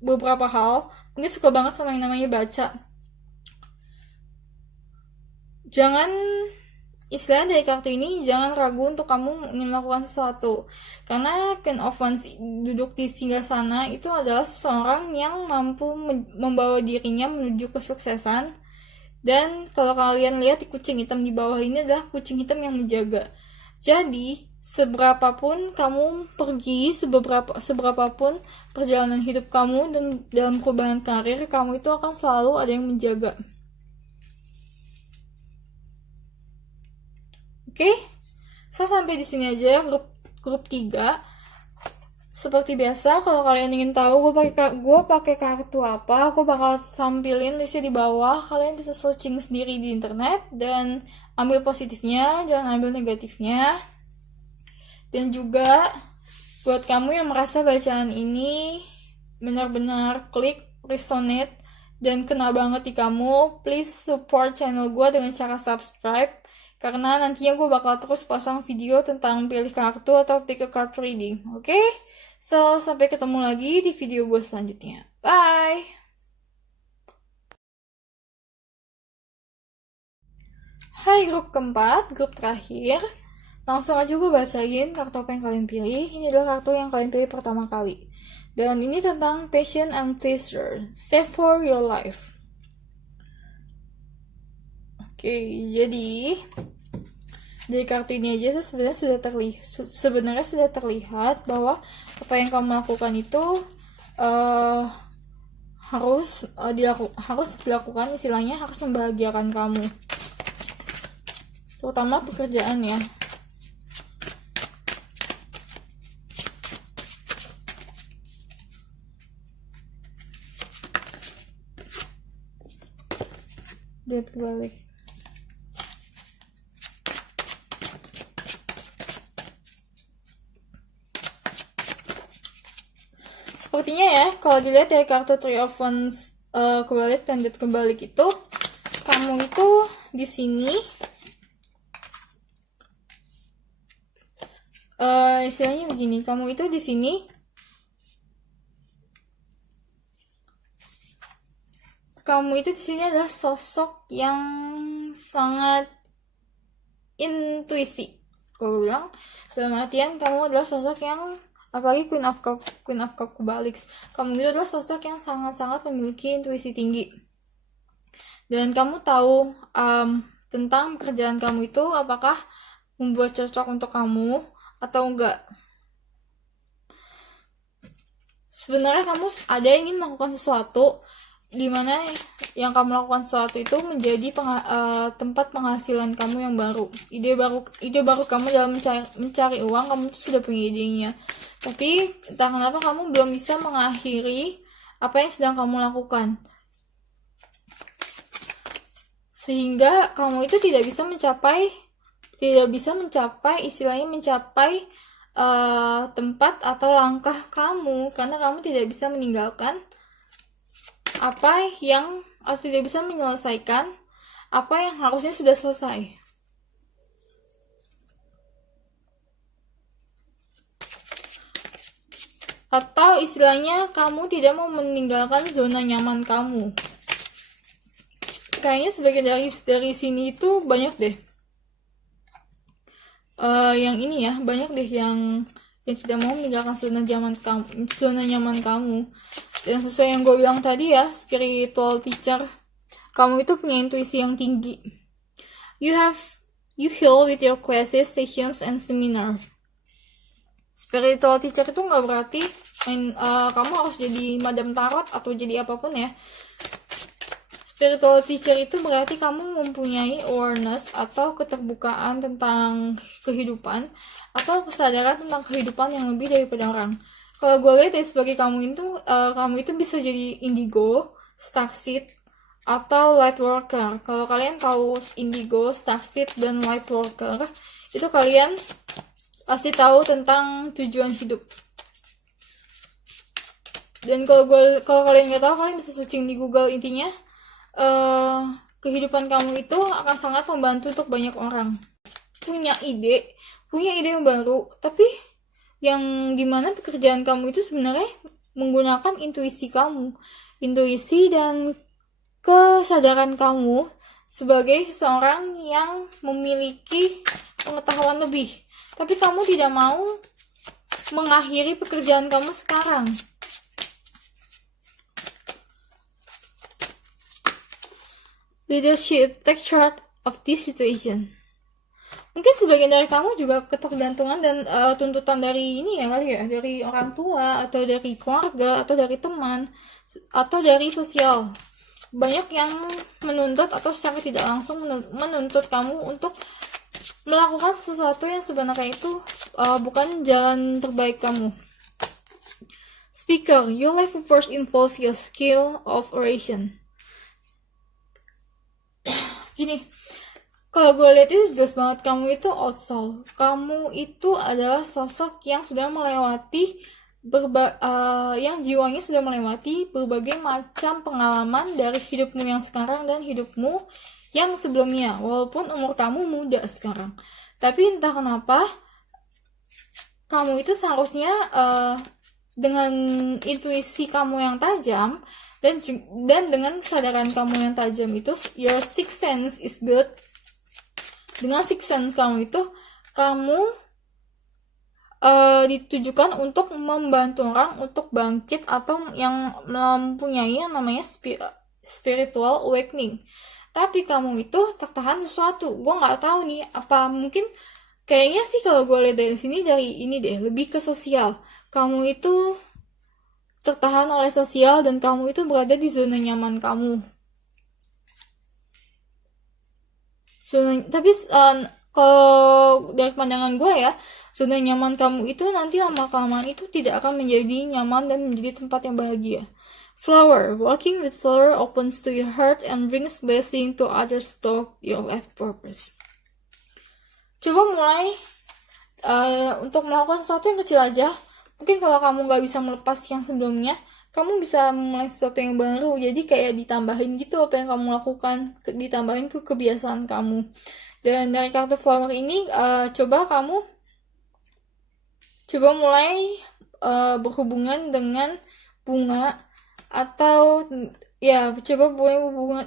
beberapa hal. Mungkin suka banget sama yang namanya baca. Jangan Istilahnya dari kartu ini, jangan ragu untuk kamu ingin melakukan sesuatu. Karena Queen of Wands duduk di singgasana itu adalah seseorang yang mampu membawa dirinya menuju kesuksesan. Dan kalau kalian lihat di kucing hitam di bawah ini adalah kucing hitam yang menjaga. Jadi, seberapapun kamu pergi, seberapapun perjalanan hidup kamu dan dalam perubahan karir, kamu itu akan selalu ada yang menjaga. Oke, saya sampai di sini aja grup 3. Seperti biasa, kalau kalian ingin tahu gue pakai kartu apa, gue bakal tampilin listnya di bawah. Kalian bisa searching sendiri di internet dan ambil positifnya, jangan ambil negatifnya. Dan juga buat kamu yang merasa bacaan ini benar-benar klik, resonate, dan kena banget di kamu, please support channel gue dengan cara subscribe. Karena nantinya gue bakal terus pasang video tentang pilih kartu atau pick a card reading. Oke? So, sampai ketemu lagi di video gue selanjutnya. Bye! Hai grup keempat, grup terakhir. Langsung aja gue bacain kartu apa yang kalian pilih. Ini adalah kartu yang kalian pilih pertama kali. Dan ini tentang passion and pleasure. Save for your life. Oke, jadi dari kartu ini aja sebenarnya sudah terlihat bahwa apa yang kamu lakukan itu harus dilakukan, istilahnya harus membahagiakan kamu, terutama pekerjaan ya. Lihat kebalik. Sepertinya ya, kalau dilihat dari kartu Three of Wands kebalik dan dead kebalik itu, kamu itu di sini istilahnya begini, kamu itu di sini adalah sosok yang sangat intuisi. Kalau gue bilang, dalam artian kamu adalah sosok yang, apalagi Queen of Cup kebalik, kamu itu adalah sosok yang sangat-sangat memiliki intuisi tinggi. Dan kamu tahu tentang pekerjaan kamu itu apakah membuat cocok untuk kamu atau enggak. Sebenarnya kamu ada yang ingin melakukan sesuatu di mana yang kamu lakukan sesuatu itu menjadi tempat penghasilan kamu yang baru. Ide baru kamu dalam mencari uang, kamu tuh sudah punya idenya. Tapi entah kenapa kamu belum bisa mengakhiri apa yang sedang kamu lakukan. Sehingga kamu itu tidak bisa mencapai istilahnya mencapai tempat atau langkah kamu, karena kamu tidak bisa meninggalkan atau tidak bisa menyelesaikan apa yang harusnya sudah selesai. Atau istilahnya kamu tidak mau meninggalkan zona nyaman kamu. Kayaknya sebagian dari sini itu banyak deh. Yang ini ya, banyak deh yang tidak mau meninggalkan zona nyaman kamu. Dan sesuai yang gue bilang tadi ya, spiritual teacher, kamu itu punya intuisi yang tinggi. You heal with your classes, sessions, and seminar. Spiritual teacher itu nggak berarti kamu harus jadi madam tarot atau jadi apapun ya. Spiritual teacher itu berarti kamu mempunyai awareness atau keterbukaan tentang kehidupan atau kesadaran tentang kehidupan yang lebih daripada orang. Kalau gue lihat ya, sebagai kamu itu bisa jadi indigo, starseed, atau light worker. Kalau kalian tahu indigo, starseed, dan light worker, itu kalian pasti tahu tentang tujuan hidup. Dan kalau kalian nggak tahu, kalian bisa searching di Google. Intinya kehidupan kamu itu akan sangat membantu untuk banyak orang. Punya ide yang baru, tapi yang dimana pekerjaan kamu itu sebenarnya menggunakan intuisi dan kesadaran kamu, sebagai seseorang yang memiliki pengetahuan lebih. Tapi kamu tidak mau mengakhiri pekerjaan kamu sekarang. Leadership, take charge of this situation. Mungkin sebagian dari kamu juga ketergantungan dan tuntutan dari ini ya kali ya, dari orang tua atau dari keluarga atau dari teman atau dari sosial. Banyak yang menuntut atau secara tidak langsung menuntut kamu untuk melakukan sesuatu yang sebenarnya itu bukan jalan terbaik kamu. Speaker, your life will first involve your skill of oration. Gini, kalau gue lihat itu jelas banget kamu itu old soul. Kamu itu adalah sosok yang sudah melewati yang jiwanya sudah melewati berbagai macam pengalaman dari hidupmu yang sekarang dan hidupmu yang sebelumnya. Walaupun umur kamu muda sekarang, tapi entah kenapa kamu itu seharusnya dengan intuisi kamu yang tajam dan dengan kesadaran kamu yang tajam itu, your sixth sense is good. Dengan sixth sense kamu itu, kamu ditujukan untuk membantu orang untuk bangkit atau yang mempunyai yang namanya spiritual awakening. Tapi kamu itu tertahan sesuatu. Gue nggak tahu nih, apa mungkin kayaknya sih kalau gue lihat dari sini, dari ini deh, lebih ke sosial. Kamu itu tertahan oleh sosial dan kamu itu berada di zona nyaman kamu. Tapi kalau dari pandangan gue ya, zona nyaman kamu itu nanti lama-kelamaan itu tidak akan menjadi nyaman dan menjadi tempat yang bahagia. Flower, walking with flower opens to your heart and brings blessing to others to your life purpose. Coba mulai untuk melakukan sesuatu yang kecil aja. Mungkin kalau kamu gak bisa melepas yang sebelumnya, kamu bisa mulai sesuatu yang baru. Jadi kayak ditambahin gitu apa yang kamu lakukan, ditambahin ke kebiasaan kamu. Dan dari kartu flower ini, coba mulai berhubungan dengan bunga, atau ya coba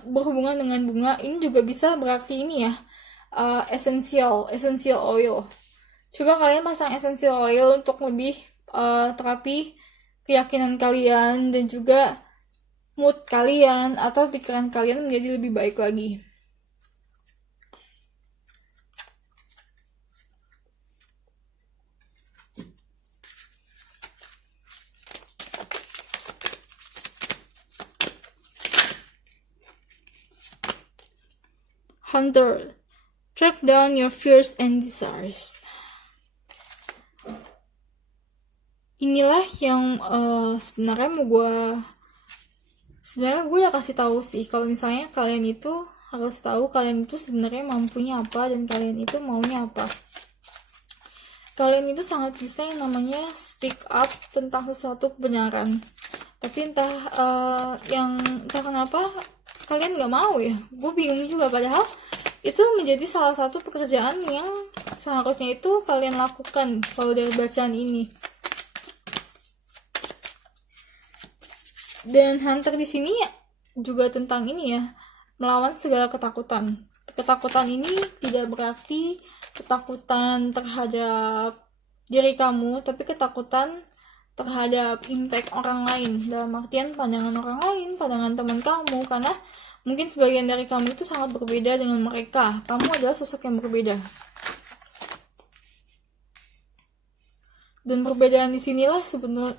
berhubungan dengan bunga. Ini juga bisa berarti ini ya, essential oil. Coba kalian pasang essential oil untuk lebih terapi keyakinan kalian dan juga mood kalian atau pikiran kalian menjadi lebih baik lagi. Hunter, track down your fears and desires. Inilah yang sebenarnya gue udah kasih tahu sih, kalau misalnya kalian itu harus tahu kalian itu sebenarnya mampunya apa dan kalian itu maunya apa. Kalian itu sangat bisa yang namanya speak up tentang sesuatu kebenaran, tapi entah kenapa kalian nggak mau ya. Gue bingung juga, padahal itu menjadi salah satu pekerjaan yang seharusnya itu kalian lakukan kalau dari bacaan ini. Dan hunter di sini juga tentang ini ya, melawan segala ketakutan. Ketakutan ini tidak berarti ketakutan terhadap diri kamu, tapi ketakutan terhadap impact orang lain, dalam artian pandangan orang lain, pandangan teman kamu, karena mungkin sebagian dari kamu itu sangat berbeda dengan mereka. Kamu adalah sosok yang berbeda. Dan perbedaan di sinilah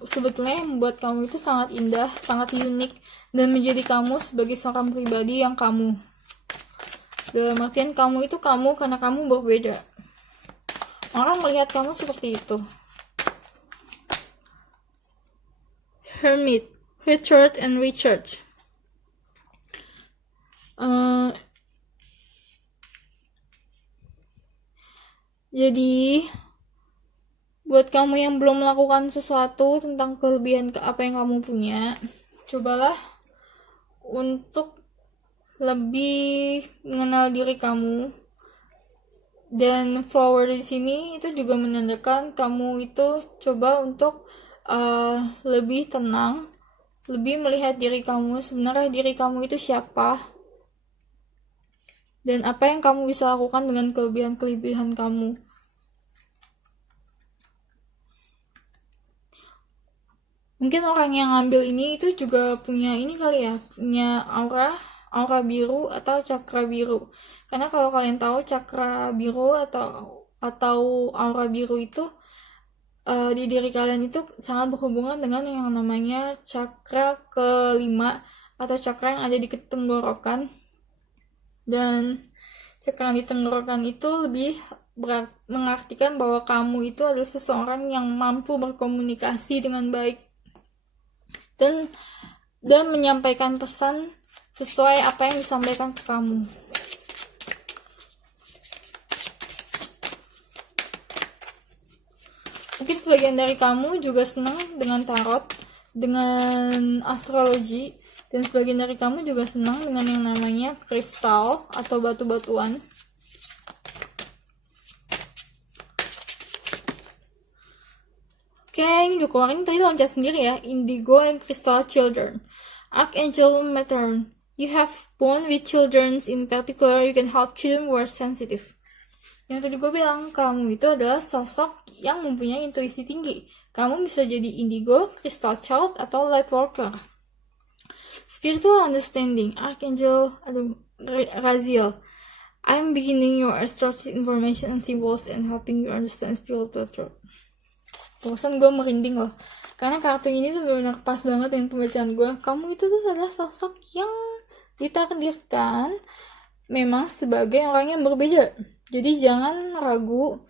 sebetulnya yang membuat kamu itu sangat indah, sangat unik, dan menjadi kamu sebagai seorang pribadi yang kamu. Dalam artian kamu itu kamu karena kamu berbeda. Orang melihat kamu seperti itu. Hermit, retreat and recharge. Jadi buat kamu yang belum melakukan sesuatu tentang kelebihan apa yang kamu punya, cobalah untuk lebih mengenal diri kamu. Dan flower di sini itu juga menandakan kamu itu coba untuk lebih tenang, lebih melihat diri kamu, sebenarnya diri kamu itu siapa. dan apa yang kamu bisa lakukan dengan kelebihan-kelebihan kamu. Mungkin orang yang ngambil ini itu juga punya ini kali ya, punya aura biru atau cakra biru. Karena kalau kalian tahu cakra biru atau aura biru itu di diri kalian itu sangat berhubungan dengan yang namanya cakra kelima atau cakra yang ada di tenggorokan. Dan cakra di tenggorokan itu lebih mengartikan bahwa kamu itu adalah seseorang yang mampu berkomunikasi dengan baik dan menyampaikan pesan sesuai apa yang disampaikan ke kamu. Mungkin sebagian dari kamu juga senang dengan tarot, dengan astrologi, dan sebagian dari kamu juga senang dengan yang namanya kristal atau batu-batuan. Oke, yang dikeluarin tadi loncat sendiri ya, Indigo and Crystal Children. Archangel Matern, you have bond with children, in particular you can help children who are sensitive. Yang tadi gue bilang, kamu itu adalah sosok yang mempunyai intuisi tinggi. Kamu bisa jadi indigo, crystal child, atau light worker. Spiritual understanding, Archangel Raziel. I'm beginning your astrology information and symbols and helping you understand spiritual truth. Bosan gue merinding loh. Karena kartu ini tuh benar-benar pas banget dengan pembacaan gue. Kamu itu tuh adalah sosok yang ditakdirkan memang sebagai orang yang berbeda. Jadi jangan ragu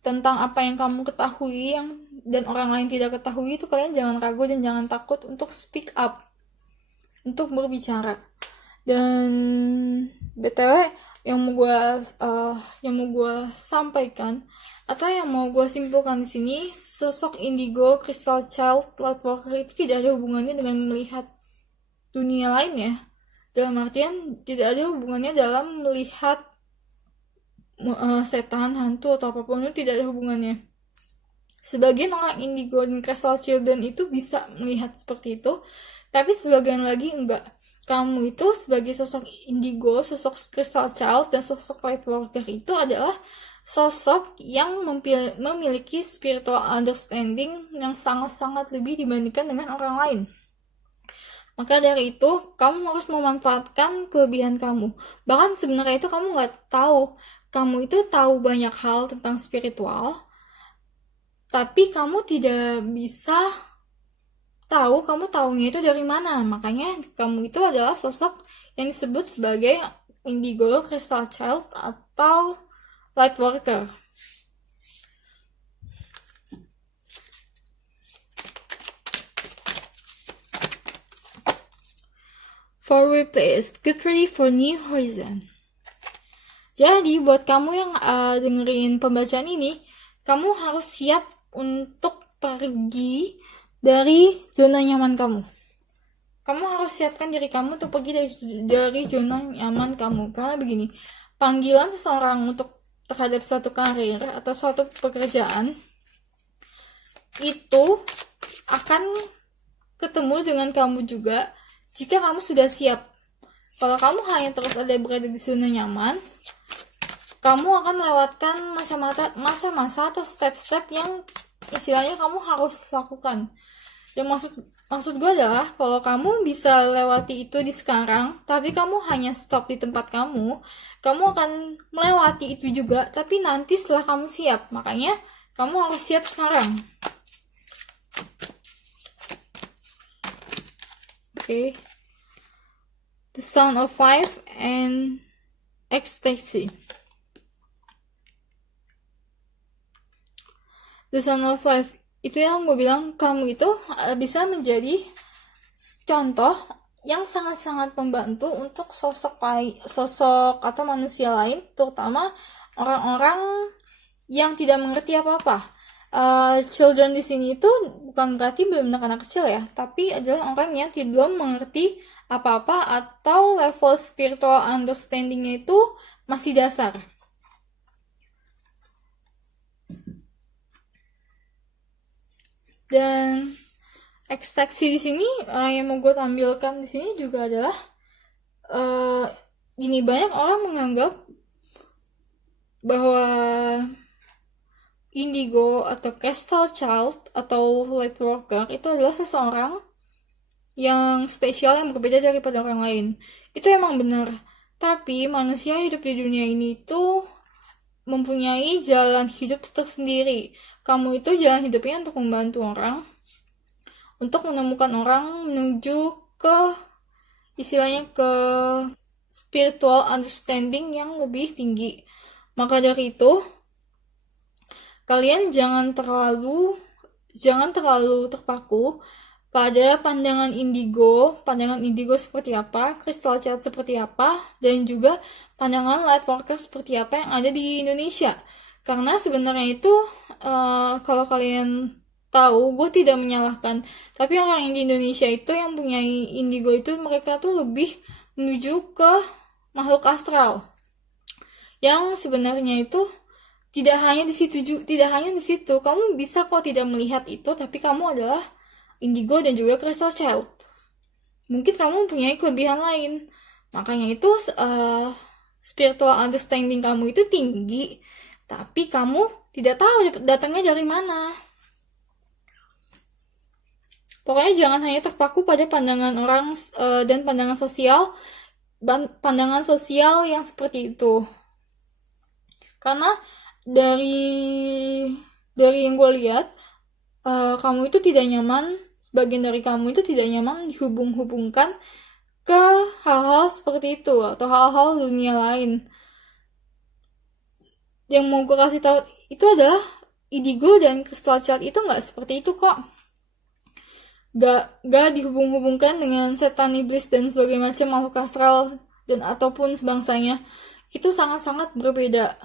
tentang apa yang kamu ketahui dan orang lain tidak ketahui. Itu kalian jangan ragu dan jangan takut untuk speak up, untuk berbicara. Dan BTW yang mau gue sampaikan atau yang mau gue simpulkan di sini, sosok indigo, crystal child, light worker itu tidak ada hubungannya dengan melihat dunia lain ya. Dalam artian tidak ada hubungannya dalam melihat setan, hantu atau apapun, itu tidak ada hubungannya. Sebagian orang indigo dan crystal children itu bisa melihat seperti itu, tapi sebagian lagi enggak. Kamu itu sebagai sosok indigo, sosok crystal child, dan sosok light worker itu adalah sosok yang memiliki spiritual understanding yang sangat-sangat lebih dibandingkan dengan orang lain. Maka dari itu, kamu harus memanfaatkan kelebihan kamu. Bahkan sebenarnya itu kamu nggak tahu. Kamu itu tahu banyak hal tentang spiritual, tapi kamu tidak bisa tahu kamu tahunya itu dari mana. Makanya kamu itu adalah sosok yang disebut sebagai indigo, crystal child, atau light worker. For replace, get ready for new horizon. Jadi buat kamu yang dengerin pembacaan ini, kamu harus siap untuk pergi dari zona nyaman kamu. Kamu harus siapkan diri kamu untuk pergi dari zona nyaman kamu. Karena begini, panggilan seseorang terhadap suatu karir atau suatu pekerjaan itu akan ketemu dengan kamu juga jika kamu sudah siap. Kalau kamu hanya terus berada di zona nyaman, kamu akan melewatkan masa-masa atau step-step yang istilahnya kamu harus lakukan. Yang maksud gue adalah kalau kamu bisa lewati itu di sekarang, tapi kamu hanya stop di tempat kamu akan melewati itu juga, tapi nanti setelah kamu siap. Makanya kamu harus siap sekarang. Okay. The Sound of Life and Ecstasy. The Sound of Life itu yang gue bilang, kamu itu bisa menjadi contoh yang sangat-sangat membantu untuk sosok atau manusia lain, terutama orang-orang yang tidak mengerti apa-apa. Children di sini itu bukan berarti benar-benar anak kecil ya, tapi adalah orang yang belum mengerti apa-apa atau level spiritual understanding-nya itu masih dasar. Dan ekstraksi di sini yang mau gue tampilkan di sini juga adalah gini, banyak orang menganggap bahwa indigo atau crystal child atau light worker itu adalah seseorang yang spesial, yang berbeda daripada orang lain. Itu emang benar. Tapi manusia hidup di dunia ini itu mempunyai jalan hidup tersendiri. Kamu itu jalan hidupnya untuk membantu orang, untuk menemukan orang menuju ke istilahnya ke spiritual understanding yang lebih tinggi. Maka dari itu, kalian jangan terlalu terpaku pada pandangan indigo seperti apa, crystal child seperti apa, dan juga pandangan light worker seperti apa yang ada di Indonesia. Karena sebenarnya itu, kalau kalian tahu, gue tidak menyalahkan, tapi orang yang di Indonesia itu yang punya indigo itu, mereka tuh lebih menuju ke makhluk astral. Yang sebenarnya itu tidak hanya di situ, kamu bisa kok tidak melihat itu, tapi kamu adalah indigo dan juga crystal child. Mungkin kamu mempunyai kelebihan lain. Makanya itu spiritual understanding kamu itu tinggi, tapi kamu tidak tahu datangnya dari mana. Pokoknya jangan hanya terpaku pada pandangan orang dan pandangan sosial yang seperti itu. Karena dari yang gue lihat, kamu itu tidak nyaman, sebagian dari kamu itu tidak nyaman dihubung-hubungkan ke hal-hal seperti itu atau hal-hal dunia lain. Yang mau gue kasih tahu itu adalah indigo dan crystal child itu nggak seperti itu kok. Gak dihubung-hubungkan dengan setan, iblis, dan sebagainya macam makhluk astral dan ataupun sebangsanya. Itu sangat-sangat berbeda.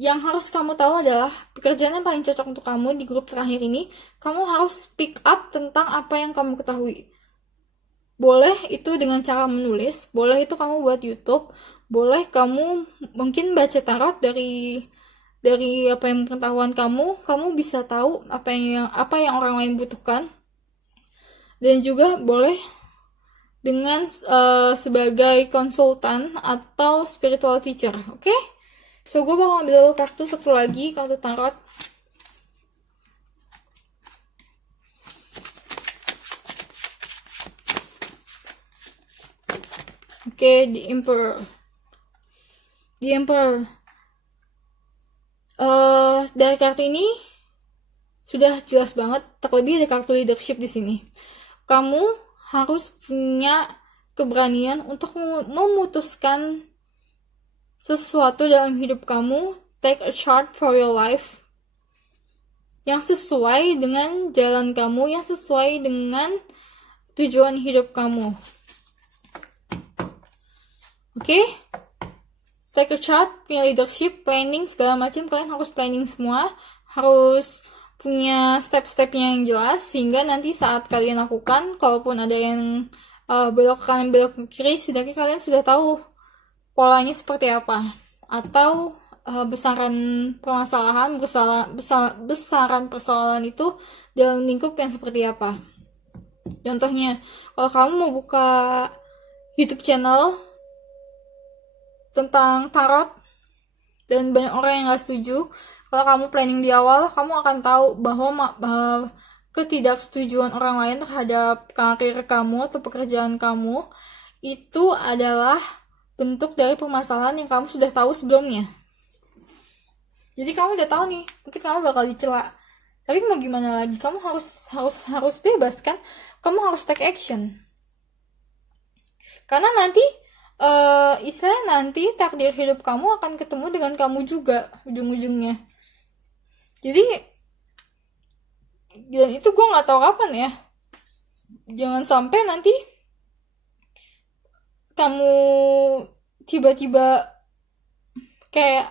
Yang harus kamu tahu adalah pekerjaan yang paling cocok untuk kamu di grup terakhir ini, kamu harus speak up tentang apa yang kamu ketahui. Boleh itu dengan cara menulis, boleh itu kamu buat YouTube, boleh kamu mungkin baca tarot dari apa yang pengetahuan kamu bisa tahu apa yang orang lain butuhkan. Dan juga boleh dengan sebagai konsultan atau spiritual teacher, oke? So, gue bakal ambil kartu satu lagi, kartu tarot. Oke, The Emperor. Dari kartu ini sudah jelas banget, terlebih ada kartu leadership di sini. Kamu harus punya keberanian untuk memutuskan sesuatu dalam hidup kamu, take a chart for your life, yang sesuai dengan jalan kamu, yang sesuai dengan tujuan hidup kamu. Oke? Take a chart, punya leadership, planning, segala macam, kalian harus planning semua, harus punya step-stepnya yang jelas, sehingga nanti saat kalian lakukan, kalaupun ada yang belok ke kanan, belok ke kiri, setidaknya kalian sudah tahu polanya seperti apa, atau besaran permasalahan, besaran persoalan itu dalam lingkup yang seperti apa. Contohnya, kalau kamu mau buka YouTube channel tentang tarot dan banyak orang yang gak setuju, kalau kamu planning di awal, kamu akan tahu bahwa ketidaksetujuan orang lain terhadap karir kamu atau pekerjaan kamu itu adalah bentuk dari permasalahan yang kamu sudah tahu sebelumnya. Jadi kamu udah tahu nih, mungkin kamu bakal dicela. Tapi mau gimana lagi? Kamu harus bebas kan? Kamu harus take action. Karena nanti nanti takdir hidup kamu akan ketemu dengan kamu juga ujung-ujungnya. Jadi dan itu gue nggak tahu kapan ya. Jangan sampai nanti kamu tiba-tiba kayak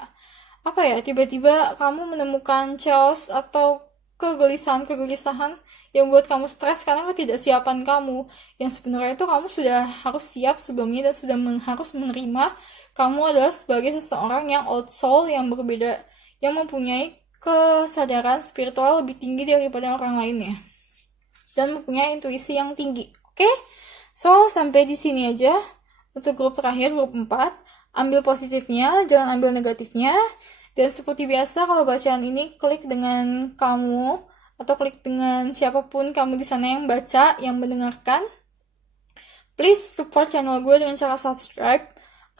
apa ya, tiba-tiba kamu menemukan chaos atau kegelisahan yang buat kamu stres karena ketidaksiapan kamu, yang sebenarnya itu kamu sudah harus siap sebelumnya dan sudah harus menerima kamu adalah sebagai seseorang yang old soul, yang berbeda, yang mempunyai kesadaran spiritual lebih tinggi daripada orang lainnya dan mempunyai intuisi yang tinggi. Oke? So, sampai di sini aja. Untuk grup terakhir, grup 4, ambil positifnya, jangan ambil negatifnya. Dan seperti biasa, kalau bacaan ini klik dengan kamu atau klik dengan siapapun kamu di sana yang baca, yang mendengarkan. Please support channel gue dengan cara subscribe,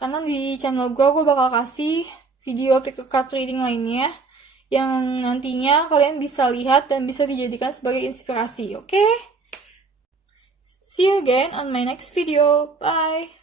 karena di channel gue bakal kasih video pick a card reading lainnya yang nantinya kalian bisa lihat dan bisa dijadikan sebagai inspirasi, oke? See you again on my next video. Bye!